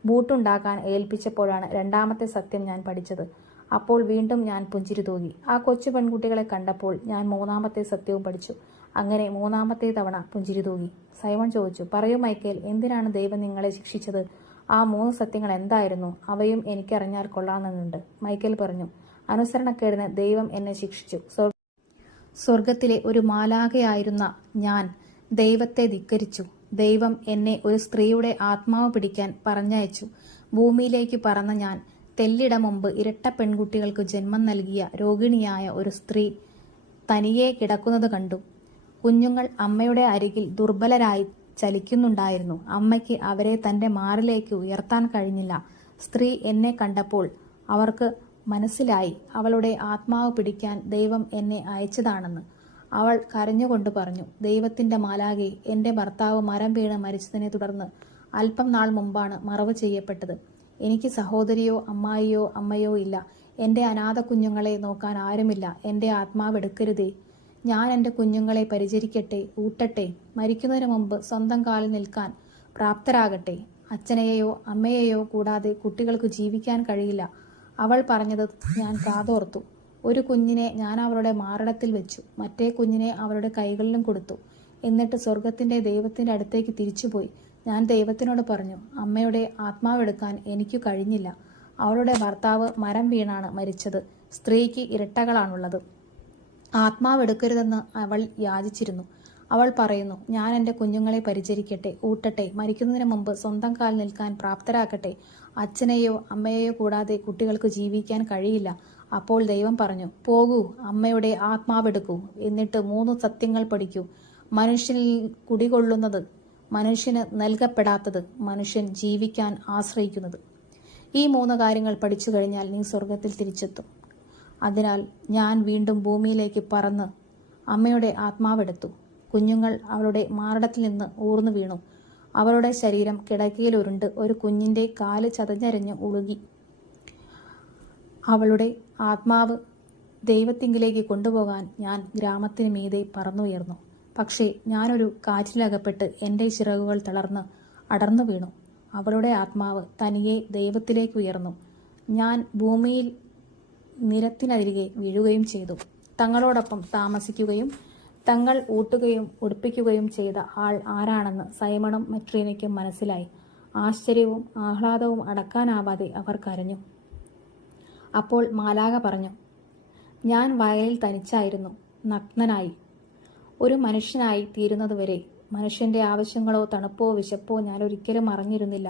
ബൂട്ടുണ്ടാക്കാൻ ഏൽപ്പിച്ചപ്പോഴാണ് 2ാമത്തെ സത്യം ഞാൻ പഠിച്ചത്. അപ്പോൾ വീണ്ടും ഞാൻ പുഞ്ചിരി തൂകി. ആ കൊച്ചു പെൺകുട്ടികളെ കണ്ടപ്പോൾ ഞാൻ 3ാമത്തെ സത്യവും പഠിച്ചു. അങ്ങനെ 3ാമത്തെ തവണ പുഞ്ചിരി തൂകി. സൈമൺ ചോദിച്ചു, പറയൂ മൈക്കേൽ, എന്തിനാണ് ദൈവം നിങ്ങളെ ശിക്ഷിച്ചത്? ആ 3 സത്യങ്ങൾ എന്തായിരുന്നു? അവയും എനിക്കറിഞ്ഞാൽ കൊള്ളാമെന്നുണ്ട്. മൈക്കേൽ പറഞ്ഞു, അനുസരണക്കേടിന് ദൈവം എന്നെ ശിക്ഷിച്ചു. സ്വർഗത്തിലെ ഒരു മാലാഖയായിരുന്ന ഞാൻ ദൈവത്തെ ധിക്കരിച്ചു. ദൈവം എന്നെ ഒരു സ്ത്രീയുടെ ആത്മാവ് പിടിക്കാൻ പറഞ്ഞയച്ചു. ഭൂമിയിലേക്ക് പറന്ന ഞാൻ തെല്ലിട മുമ്പ് ഇരട്ട പെൺകുട്ടികൾക്ക് ജന്മം നൽകിയ രോഗിണിയായ ഒരു സ്ത്രീ തനിയെ കിടക്കുന്നത് കണ്ടു. കുഞ്ഞുങ്ങൾ അമ്മയുടെ അരികിൽ ദുർബലരായി ചലിക്കുന്നുണ്ടായിരുന്നു. അമ്മയ്ക്ക് അവരെ തൻ്റെ മാറിലേക്ക് ഉയർത്താൻ കഴിഞ്ഞില്ല. സ്ത്രീ എന്നെ കണ്ടപ്പോൾ അവർക്ക് മനസ്സിലായി അവളുടെ ആത്മാവ് പിടിക്കാൻ ദൈവം എന്നെ അയച്ചതാണെന്ന്. അവൾ കരഞ്ഞുകൊണ്ട് പറഞ്ഞു, ദൈവത്തിൻ്റെ മാലാഖേ, എൻ്റെ ഭർത്താവ് മരം വീണ് മരിച്ചതിനെ തുടർന്ന് അല്പം നാൾ മുമ്പാണ് മറവ് ചെയ്യപ്പെട്ടത്. എനിക്ക് സഹോദരിയോ അമ്മായിയോ അമ്മയോ ഇല്ല. എൻ്റെ അനാഥ കുഞ്ഞുങ്ങളെ നോക്കാൻ ആരുമില്ല. എൻ്റെ ആത്മാവെടുക്കരുതേ. ഞാൻ എൻ്റെ കുഞ്ഞുങ്ങളെ പരിചരിക്കട്ടെ, ഊട്ടട്ടെ, മരിക്കുന്നതിന് മുമ്പ് സ്വന്തം കാലിൽ നിൽക്കാൻ പ്രാപ്തരാകട്ടെ. അച്ഛനെയോ അമ്മയെയോ കൂടാതെ കുട്ടികൾക്ക് ജീവിക്കാൻ കഴിയില്ല. അവൾ പറഞ്ഞത് ഞാൻ കാതോർത്തു. ഒരു കുഞ്ഞിനെ ഞാൻ അവളുടെ മാറിടത്തിൽ വെച്ചു, മറ്റേ കുഞ്ഞിനെ അവളുടെ കൈകളിലും കൊടുത്തു. എന്നിട്ട് സ്വർഗത്തിൻ്റെ ദൈവത്തിൻ്റെ അടുത്തേക്ക് തിരിച്ചുപോയി. ഞാൻ ദൈവത്തിനോട് പറഞ്ഞു, അമ്മയുടെ ആത്മാവെടുക്കാൻ എനിക്ക് കഴിഞ്ഞില്ല. അവളുടെ ഭർത്താവ് മരം വീണാണ് മരിച്ചത്. സ്ത്രീക്ക് ഇരട്ടകളാണുള്ളത്. ആത്മാവെടുക്കരുതെന്ന് അവൾ യാചിച്ചിരുന്നു. അവൾ പറയുന്നു, ഞാൻ എൻ്റെ കുഞ്ഞുങ്ങളെ പരിചരിക്കട്ടെ, ഊട്ടട്ടെ, മരിക്കുന്നതിന് മുമ്പ് സ്വന്തം കാൽ നിൽക്കാൻ പ്രാപ്തരാക്കട്ടെ. അച്ഛനെയോ അമ്മയെയോ കൂടാതെ കുട്ടികൾക്ക് ജീവിക്കാൻ കഴിയില്ല. അപ്പോൾ ദൈവം പറഞ്ഞു, പോകൂ, അമ്മയുടെ ആത്മാവെടുക്കൂ. എന്നിട്ട് 3 സത്യങ്ങൾ പഠിക്കൂ. മനുഷ്യനിൽ കുടികൊള്ളുന്നത്, മനുഷ്യന് നൽകപ്പെടാത്തത്, മനുഷ്യൻ ജീവിക്കാൻ ആശ്രയിക്കുന്നത്. ഈ 3 കാര്യങ്ങൾ പഠിച്ചു കഴിഞ്ഞാൽ നീ സ്വർഗത്തിൽ തിരിച്ചെത്തും. അതിനാൽ ഞാൻ വീണ്ടും ഭൂമിയിലേക്ക് പറന്ന് അമ്മയുടെ ആത്മാവെടുത്തു. കുഞ്ഞുങ്ങൾ അവളുടെ മാറിടത്തിൽ നിന്ന് ഊർന്നു വീണു. അവളുടെ ശരീരം കിടക്കയിൽ ഉരുണ്ട് ഒരു കുഞ്ഞിൻ്റെ കാല് ചതഞ്ഞരഞ്ഞ് ഉളുകി. അവളുടെ ആത്മാവ് ദൈവത്തിങ്കിലേക്ക് കൊണ്ടുപോകാൻ ഞാൻ ഗ്രാമത്തിന് മീതെ പറന്നുയർന്നു. പക്ഷേ ഞാനൊരു കാറ്റിലകപ്പെട്ട് എൻ്റെ ചിറകുകൾ തളർന്ന് അടർന്നു വീണു. അവളുടെ ആത്മാവ് തനിയെ ദൈവത്തിലേക്ക് ഉയർന്നു. ഞാൻ ഭൂമിയിൽ നിരത്തിനരികെ വീഴുകയും ചെയ്തു. തങ്ങളോടൊപ്പം താമസിക്കുകയും തങ്ങൾ ഊട്ടുകയും ഉടുപ്പിക്കുകയും ചെയ്ത ആൾ ആരാണെന്ന് സൈമണും മെട്രീനയ്ക്കും മനസ്സിലായി. ആശ്ചര്യവും ആഹ്ലാദവും അടക്കാനാവാതെ അവർ കരഞ്ഞു. അപ്പോൾ മാലാഖ പറഞ്ഞു, ഞാൻ വയലിൽ തനിച്ചായിരുന്നു, നഗ്നനായി. ഒരു മനുഷ്യനായി തീരുന്നതുവരെ മനുഷ്യൻ്റെ ആവശ്യങ്ങളോ തണുപ്പോ വിശപ്പോ ഞാൻ ഒരിക്കലും അറിഞ്ഞിരുന്നില്ല.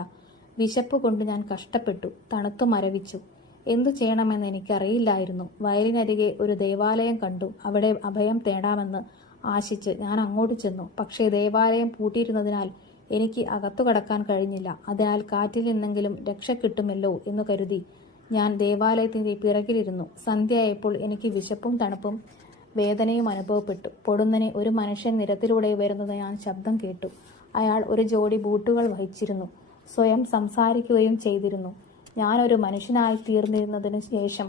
വിശപ്പ് കൊണ്ട് ഞാൻ കഷ്ടപ്പെട്ടു, തണുത്തു മരവിച്ചു. എന്തു ചെയ്യണമെന്ന് എനിക്കറിയില്ലായിരുന്നു. വയലിനരികെ ഒരു ദേവാലയം കണ്ടു. അവിടെ അഭയം തേടാമെന്ന് ആശിച്ച് ഞാൻ അങ്ങോട്ട് ചെന്നു. പക്ഷേ ദേവാലയം പൂട്ടിയിരുന്നതിനാൽ എനിക്ക് അകത്തു കടക്കാൻ കഴിഞ്ഞില്ല. അതിനാൽ കാറ്റിൽ നിന്നെങ്കിലും രക്ഷ കിട്ടുമല്ലോ എന്ന് കരുതി ഞാൻ ദേവാലയത്തിൻ്റെ പിറകിലിരുന്നു. സന്ധ്യയായപ്പോൾ എനിക്ക് വിശപ്പും തണുപ്പും വേദനയും അനുഭവപ്പെട്ടു. പൊടുന്നനെ ഒരു മനുഷ്യൻ നിരത്തിലൂടെ വരുന്നത് ഞാൻ ശബ്ദം കേട്ടു. അയാൾ ഒരു ജോഡി ബൂട്ടുകൾ വഹിച്ചിരുന്നു. സ്വയം സംസാരിക്കുകയും ചെയ്തിരുന്നു. ഞാനൊരു മനുഷ്യനായി തീർന്നിരുന്നതിന് ശേഷം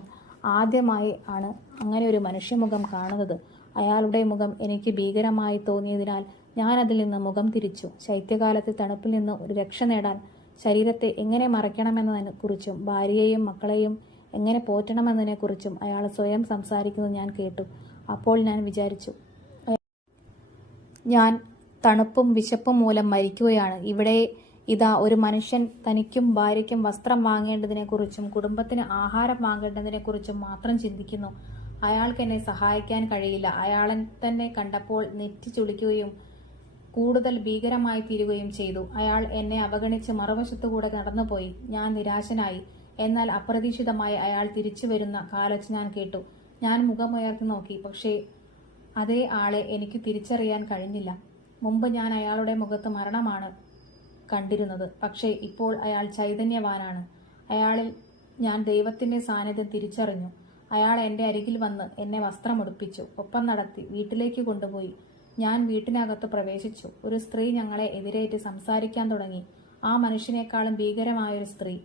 ആദ്യമായി ആണ് അങ്ങനെ ഒരു മനുഷ്യമുഖം കാണുന്നത്. അയാളുടെ മുഖം എനിക്ക് ഭീകരമായി തോന്നിയതിനാൽ ഞാൻ അതിൽ നിന്ന് മുഖം തിരിച്ചു. ശൈത്യകാലത്തെ തണുപ്പിൽ നിന്ന് ഒരു രക്ഷ നേടാൻ ശരീരത്തെ എങ്ങനെ മറയ്ക്കണമെന്നതിനെക്കുറിച്ചും ഭാര്യയെയും മക്കളെയും എങ്ങനെ പോറ്റണമെന്നതിനെക്കുറിച്ചും അയാൾ സ്വയം സംസാരിക്കുന്നത് ഞാൻ കേട്ടു. അപ്പോൾ ഞാൻ വിചാരിച്ചു, ഞാൻ തണുപ്പും വിശപ്പും മൂലം മരിക്കുകയാണ്. ഇവിടെ ഇതാ ഒരു മനുഷ്യൻ തനിക്കും ഭാര്യയ്ക്കും വസ്ത്രം വാങ്ങേണ്ടതിനെക്കുറിച്ചും കുടുംബത്തിന് ആഹാരം വാങ്ങേണ്ടതിനെക്കുറിച്ചും മാത്രം ചിന്തിക്കുന്നു. അയാൾക്ക് എന്നെ സഹായിക്കാൻ കഴിയില്ല. അയാളെ തന്നെ കണ്ടപ്പോൾ നെറ്റി ചുളിക്കുകയും കൂടുതൽ ഭീകരമായി തീരുകയും ചെയ്തു. അയാൾ എന്നെ അവഗണിച്ച് മറുവശത്തുകൂടെ നടന്നുപോയി. ഞാൻ നിരാശനായി. എന്നാൽ അപ്രതീക്ഷിതമായി അയാൾ തിരിച്ചു വരുന്ന കാലൊച്ച ഞാൻ കേട്ടു. ഞാൻ മുഖമുയർത്തി നോക്കി. പക്ഷേ അതേ ആളെ എനിക്ക് തിരിച്ചറിയാൻ കഴിഞ്ഞില്ല. മുമ്പ് ഞാൻ അയാളുടെ മുഖത്ത് മരണമാണ് കണ്ടിരുന്നത്. പക്ഷേ ഇപ്പോൾ അയാൾ ചൈതന്യവാനാണ്. അയാളിൽ ഞാൻ ദൈവത്തിൻ്റെ സാന്നിധ്യം തിരിച്ചറിഞ്ഞു. അയാൾ എൻ്റെ അരികിൽ വന്ന് എന്നെ വസ്ത്രമുടുപ്പിച്ചു, ഒപ്പം നടത്തി വീട്ടിലേക്ക് കൊണ്ടുപോയി. ഞാൻ വീട്ടിനകത്ത് പ്രവേശിച്ചു. ഒരു സ്ത്രീ ഞങ്ങളെ എതിരേറ്റ് സംസാരിക്കാൻ തുടങ്ങി. ആ മനുഷ്യനേക്കാളും ഭീകരമായൊരു സ്ത്രീ.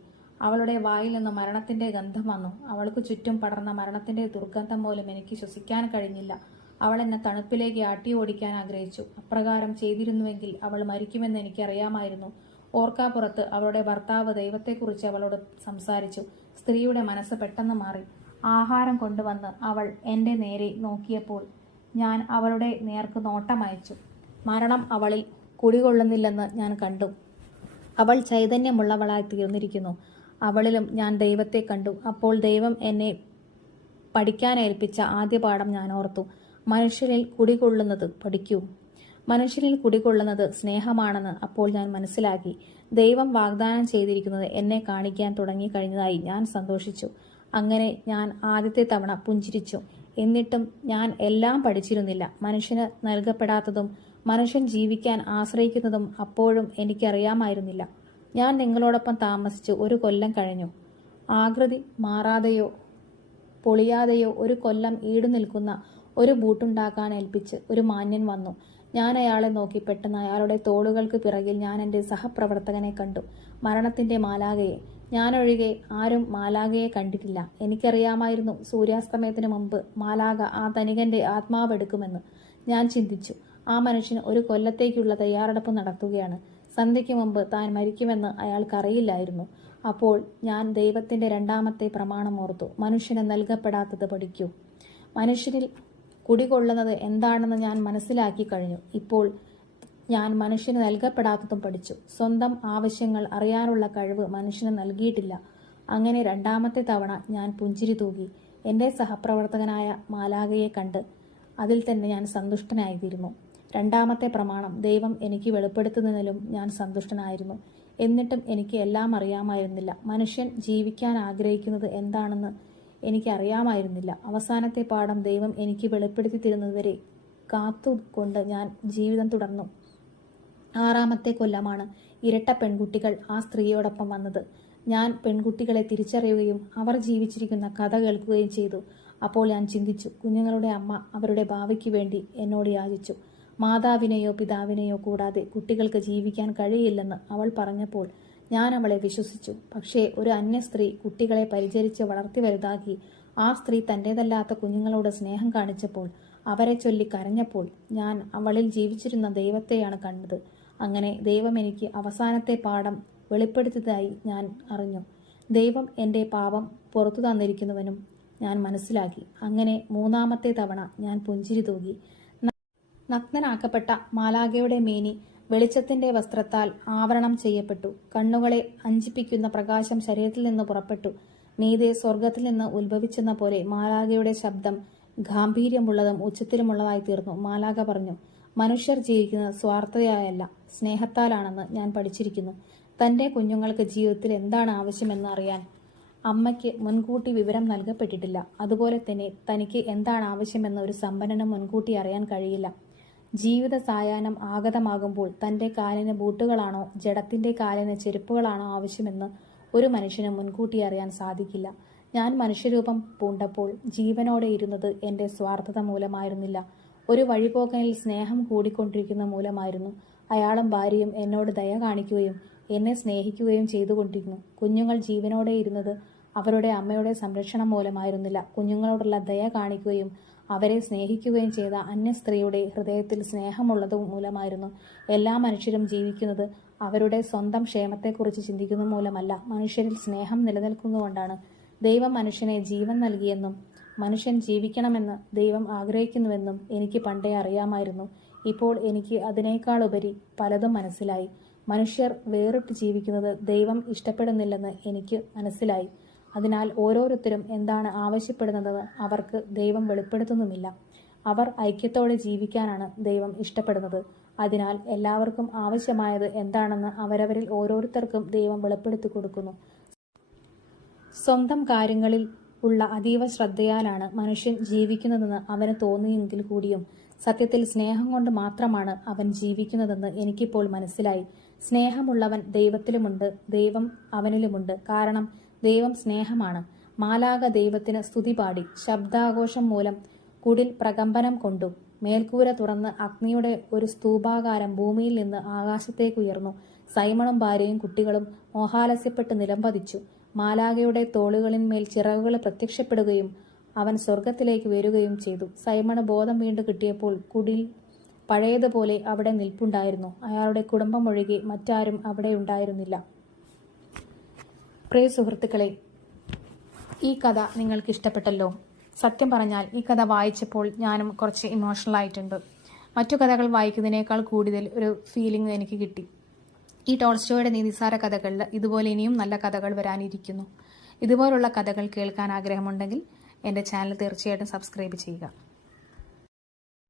അവളുടെ വായിൽ നിന്ന് മരണത്തിൻ്റെ ഗന്ധം വന്നു. അവൾക്ക് ചുറ്റും പടർന്ന മരണത്തിൻ്റെ ദുർഗന്ധം പോലും എനിക്ക് ശ്വസിക്കാൻ കഴിഞ്ഞില്ല. അവൾ എന്നെ തണുപ്പിലേക്ക് ആട്ടി ഓടിക്കാൻ ആഗ്രഹിച്ചു. അപ്രകാരം ചെയ്തിരുന്നുവെങ്കിൽ അവൾ മരിക്കുമെന്ന് എനിക്കറിയാമായിരുന്നു. ഓർക്കാപ്പുറത്ത് അവളുടെ ഭർത്താവ് ദൈവത്തെക്കുറിച്ച് അവളോട് സംസാരിച്ചു. സ്ത്രീയുടെ മനസ്സ് പെട്ടെന്ന് മാറി. ആഹാരം കൊണ്ടുവന്ന് അവൾ എൻ്റെ നേരെ നോക്കിയപ്പോൾ ഞാൻ അവളുടെ നേർക്ക് നോട്ടമയച്ചു. മരണം അവളിൽ കുടികൊള്ളുന്നില്ലെന്ന് ഞാൻ കണ്ടു. അവൾ ചൈതന്യമുള്ളവളായി തീർന്നിരിക്കുന്നു. അവളിലും ഞാൻ ദൈവത്തെ കണ്ടു. അപ്പോൾ ദൈവം എന്നെ പഠിക്കാനേൽപ്പിച്ച ആദ്യ പാഠം ഞാൻ ഓർത്തു. മനുഷ്യരിൽ കുടികൊള്ളുന്നത് പഠിക്കൂ. മനുഷ്യരിൽ കുടികൊള്ളുന്നത് സ്നേഹമാണെന്ന് അപ്പോൾ ഞാൻ മനസ്സിലാക്കി. ദൈവം വാഗ്ദാനം ചെയ്തിരിക്കുന്നത് എന്നെ കാണിക്കാൻ തുടങ്ങിക്കഴിഞ്ഞതായി ഞാൻ സന്തോഷിച്ചു. അങ്ങനെ ഞാൻ ആദ്യത്തെ തവണ പുഞ്ചിരിച്ചു. എന്നിട്ടും ഞാൻ എല്ലാം പഠിച്ചിരുന്നില്ല. മനുഷ്യന് നൽകപ്പെടാത്തതും മനുഷ്യൻ ജീവിക്കാൻ ആശ്രയിക്കുന്നതും അപ്പോഴും എനിക്കറിയാമായിരുന്നില്ല. ഞാൻ നിങ്ങളോടൊപ്പം താമസിച്ച് 1 കൊല്ലം കഴിഞ്ഞു. ആകൃതി മാറാതെയോ പൊളിയാതെയോ ഒരു കൊല്ലം ഈടുനിൽക്കുന്ന ഒരു ബൂട്ടുണ്ടാക്കാൻ ഏൽപ്പിച്ച് ഒരു മാന്യൻ വന്നു. ഞാൻ അയാളെ നോക്കി. പെട്ടെന്ന് അയാളുടെ തോളുകൾക്ക് പിറകിൽ ഞാൻ എൻ്റെ സഹപ്രവർത്തകനെ കണ്ടു, മരണത്തിൻ്റെ മാലാഖയെ. ഞാനൊഴികെ ആരും മാലാഖയെ കണ്ടിട്ടില്ല. എനിക്കറിയാമായിരുന്നു സൂര്യാസ്തമയത്തിന് മുമ്പ് മാലാഖ ആ ധനികൻ്റെ ആത്മാവെടുക്കുമെന്ന്. ഞാൻ ചിന്തിച്ചു, ആ മനുഷ്യൻ ഒരു കൊല്ലത്തേക്കുള്ള തയ്യാറെടുപ്പ് നടത്തുകയാണ്. സന്ധ്യയ്ക്ക് മുമ്പ് താൻ മരിക്കുമെന്ന് അയാൾക്കറിയില്ലായിരുന്നു. അപ്പോൾ ഞാൻ ദൈവത്തിൻ്റെ രണ്ടാമത്തെ പ്രമാണം ഓർത്തു. മനുഷ്യന് നൽകപ്പെടാത്തത് പഠിക്കൂ. മനുഷ്യനിൽ കുടികൊള്ളുന്നത് എന്താണെന്ന് ഞാൻ മനസ്സിലാക്കി കഴിഞ്ഞു. ഇപ്പോൾ ഞാൻ മനുഷ്യന് നൽകപ്പെടാത്തതും പഠിച്ചു. സ്വന്തം ആവശ്യങ്ങൾ അറിയാനുള്ള കഴിവ് മനുഷ്യന് നൽകിയിട്ടില്ല. അങ്ങനെ രണ്ടാമത്തെ തവണ ഞാൻ പുഞ്ചിരി തൂകി. എൻ്റെ സഹപ്രവർത്തകനായ മാലാഖയെ കണ്ട് അതിൽ തന്നെ ഞാൻ സന്തുഷ്ടനായിത്തീരുന്നു. രണ്ടാമത്തെ പ്രമാണം ദൈവം എനിക്ക് വെളിപ്പെടുത്തുന്നതിലും ഞാൻ സന്തുഷ്ടനായിരുന്നു. എന്നിട്ടും എനിക്ക് എല്ലാം അറിയാമായിരുന്നില്ല. മനുഷ്യൻ ജീവിക്കാൻ ആഗ്രഹിക്കുന്നത് എന്താണെന്ന് എനിക്കറിയാമായിരുന്നില്ല. അവസാനത്തെ പാഠം ദൈവം എനിക്ക് വെളിപ്പെടുത്തി തരുന്നതുവരെ കാത്തുകൊണ്ട് ഞാൻ ജീവിതം തുടർന്നു. 6ാമത്തെ കൊല്ലമാണ് ഇരട്ട പെൺകുട്ടികൾ ആ സ്ത്രീയോടൊപ്പം വന്നത്. ഞാൻ പെൺകുട്ടികളെ തിരിച്ചറിയുകയും അവർ ജീവിച്ചിരിക്കുന്ന കഥ കേൾക്കുകയും ചെയ്തു. അപ്പോൾ ഞാൻ ചിന്തിച്ചു, കുഞ്ഞുങ്ങളുടെ അമ്മ അവരുടെ ഭാവിക്ക് വേണ്ടി എന്നോട് യാചിച്ചു. മാതാവിനെയോ പിതാവിനെയോ കൂടാതെ കുട്ടികൾക്ക് ജീവിക്കാൻ കഴിയില്ലെന്ന് അവൾ പറഞ്ഞപ്പോൾ ഞാൻ അവളെ വിശ്വസിച്ചു. പക്ഷേ ഒരു അന്യ സ്ത്രീ കുട്ടികളെ പരിചരിച്ച് വളർത്തി വലുതാക്കി ആ സ്ത്രീ തൻ്റേതല്ലാത്ത കുഞ്ഞുങ്ങളോട് സ്നേഹം കാണിച്ചപ്പോൾ, അവരെ ചൊല്ലി കരഞ്ഞപ്പോൾ ഞാൻ അവളിൽ ജീവിച്ചിരുന്ന ദൈവത്തെയാണ് കണ്ടത്. അങ്ങനെ ദൈവം എനിക്ക് അവസാനത്തെ പാഠം വെളിപ്പെടുത്തിയതായി ഞാൻ അറിഞ്ഞു. ദൈവം എൻ്റെ പാപം പുറത്തു തന്നിരിക്കുന്നുവെന്നും ഞാൻ മനസ്സിലാക്കി. അങ്ങനെ 3ാമത്തെ തവണ ഞാൻ പുഞ്ചിരി തൂകി. നഗ്നനാക്കപ്പെട്ട മാലാഖയുടെ മേനി വെളിച്ചത്തിന്റെ വസ്ത്രത്താൽ ആവരണം ചെയ്യപ്പെട്ടു. കണ്ണുകളെ അഞ്ചിപ്പിക്കുന്ന പ്രകാശം ശരീരത്തിൽ നിന്ന് പുറപ്പെട്ടു. മീതെ സ്വർഗത്തിൽ നിന്ന് ഉത്ഭവിച്ചെന്ന പോലെ മാലാഖയുടെ ശബ്ദം ഗാംഭീര്യമുള്ളതും ഉച്ചത്തിലുമുള്ളതായി തീർന്നു. മാലാഖ പറഞ്ഞു, മനുഷ്യർ ജീവിക്കുന്നത് സ്വാർത്ഥതയായല്ല, സ്നേഹത്താലാണെന്ന് ഞാൻ പഠിച്ചിരിക്കുന്നു. തൻ്റെ കുഞ്ഞുങ്ങൾക്ക് ജീവിതത്തിൽ എന്താണ് ആവശ്യമെന്ന് അറിയാൻ അമ്മയ്ക്ക് മുൻകൂട്ടി വിവരം നൽകപ്പെട്ടിട്ടില്ല. അതുപോലെ തന്നെ തനിക്ക് എന്താണ് ആവശ്യമെന്ന് ഒരു സമ്പന്നന് മുൻകൂട്ടി അറിയാൻ കഴിയില്ല. ജീവിത സായാഹ്നം ആഗതമാകുമ്പോൾ തൻ്റെ കാലിന് ബൂട്ടുകളാണോ ജഡത്തിൻ്റെ കാലിന് ചെരുപ്പുകളാണോ ആവശ്യമെന്ന് ഒരു മനുഷ്യന് മുൻകൂട്ടി അറിയാൻ സാധിക്കില്ല. ഞാൻ മനുഷ്യരൂപം പൂണ്ടപ്പോൾ ജീവനോടെ ഇരുന്നത് എൻ്റെ സ്വാർത്ഥത മൂലമായിരുന്നില്ല. ഒരു വഴിപോക്കനിൽ സ്നേഹം കൂടിക്കൊണ്ടിരിക്കുന്ന മൂലമായിരുന്നു. അയാളും ഭാര്യയും എന്നോട് ദയ കാണിക്കുകയും എന്നെ സ്നേഹിക്കുകയും ചെയ്തുകൊണ്ടിരുന്നു. കുഞ്ഞുങ്ങൾ ജീവനോടെ ഇരുന്നത് അവരുടെ അമ്മയുടെ സംരക്ഷണം മൂലമായിരുന്നില്ല. കുഞ്ഞുങ്ങളോടുള്ള ദയ കാണിക്കുകയും അവരെ സ്നേഹിക്കുകയും ചെയ്ത അന്യ സ്ത്രീയുടെ ഹൃദയത്തിൽ സ്നേഹമുള്ളത് മൂലമായിരുന്നു. എല്ലാ മനുഷ്യരും ജീവിക്കുന്നത് അവരുടെ സ്വന്തം ക്ഷേമത്തെക്കുറിച്ച് ചിന്തിക്കുന്ന മൂലമല്ല, മനുഷ്യരിൽ സ്നേഹം നിലനിൽക്കുന്നതുകൊണ്ടാണ്. ദൈവം മനുഷ്യനെ ജീവൻ നൽകിയെന്നും മനുഷ്യൻ ജീവിക്കണമെന്ന് ദൈവം ആഗ്രഹിക്കുന്നുവെന്നും എനിക്ക് പണ്ടേ അറിയാമായിരുന്നു. ഇപ്പോൾ എനിക്ക് അതിനേക്കാളുപരി പലതും മനസ്സിലായി. മനുഷ്യർ വേറിട്ട് ജീവിക്കുന്നത് ദൈവം ഇഷ്ടപ്പെടുന്നില്ലെന്ന് എനിക്ക് മനസ്സിലായി. അതിനാൽ ഓരോരുത്തരും എന്താണ് ആവശ്യപ്പെടുന്നതെന്ന് അവർക്ക് ദൈവം വെളിപ്പെടുത്തുന്നുമില്ല. അവർ ഐക്യത്തോടെ ജീവിക്കാനാണ് ദൈവം ഇഷ്ടപ്പെടുന്നത്. അതിനാൽ എല്ലാവർക്കും ആവശ്യമായത് എന്താണെന്ന് അവരവരിൽ ഓരോരുത്തർക്കും ദൈവം വെളിപ്പെടുത്തി കൊടുക്കുന്നു. സ്വന്തം കാര്യങ്ങളിൽ ഉള്ള അതീവ ശ്രദ്ധയാലാണ് മനുഷ്യൻ ജീവിക്കുന്നതെന്ന് അവന് തോന്നിയെങ്കിൽ കൂടിയും സത്യത്തിൽ സ്നേഹം കൊണ്ട് മാത്രമാണ് അവൻ ജീവിക്കുന്നതെന്ന് എനിക്കിപ്പോൾ മനസ്സിലായി. സ്നേഹമുള്ളവൻ ദൈവത്തിലുമുണ്ട്, ദൈവം അവനിലുമുണ്ട്. കാരണം ദൈവം സ്നേഹമാണ്. മാലാഖ ദൈവത്തിന് സ്തുതി പാടി. ശബ്ദാഘോഷം മൂലം കുടിൽ പ്രകമ്പനം കൊണ്ടു. മേൽക്കൂര തുറന്ന് അഗ്നിയുടെ ഒരു സ്തൂപാകാരം ഭൂമിയിൽ നിന്ന് ആകാശത്തേക്കുയർന്നു. സൈമണും ഭാര്യയും കുട്ടികളും മോഹാലസ്യപ്പെട്ട് നിലംപതിച്ചു. മാലാഖയുടെ തോളുകളിന്മേൽ ചിറകുകൾ പ്രത്യക്ഷപ്പെടുകയും അവൻ സ്വർഗത്തിലേക്ക് വരികയും ചെയ്തു. സൈമണ് ബോധം വീണ്ടും കിട്ടിയപ്പോൾ കുടിൽ പഴയതുപോലെ അവിടെ നിൽപ്പുണ്ടായിരുന്നു. അയാളുടെ കുടുംബം ഒഴികെ മറ്റാരും അവിടെ ഉണ്ടായിരുന്നില്ല. പ്രിയ സുഹൃത്തുക്കളെ, ഈ കഥ നിങ്ങൾക്ക് ഇഷ്ടപ്പെട്ടല്ലോ. സത്യം പറഞ്ഞാൽ ഈ കഥ വായിച്ചപ്പോൾ ഞാനും കുറച്ച് ഇമോഷണൽ ആയിട്ടുണ്ട്. മറ്റു കഥകൾ വായിക്കുന്നതിനേക്കാൾ കൂടുതൽ ഒരു ഫീലിംഗ് എനിക്ക് കിട്ടി. ഈ ടോൾസ്റ്റോയുടെ നീതിസാര കഥകളിൽ ഇതുപോലെ ഇനിയും നല്ല കഥകൾ വരാനിരിക്കുന്നു. ഇതുപോലുള്ള കഥകൾ കേൾക്കാൻ ആഗ്രഹമുണ്ടെങ്കിൽ എൻ്റെ ചാനൽ തീർച്ചയായിട്ടും സബ്സ്ക്രൈബ് ചെയ്യുക.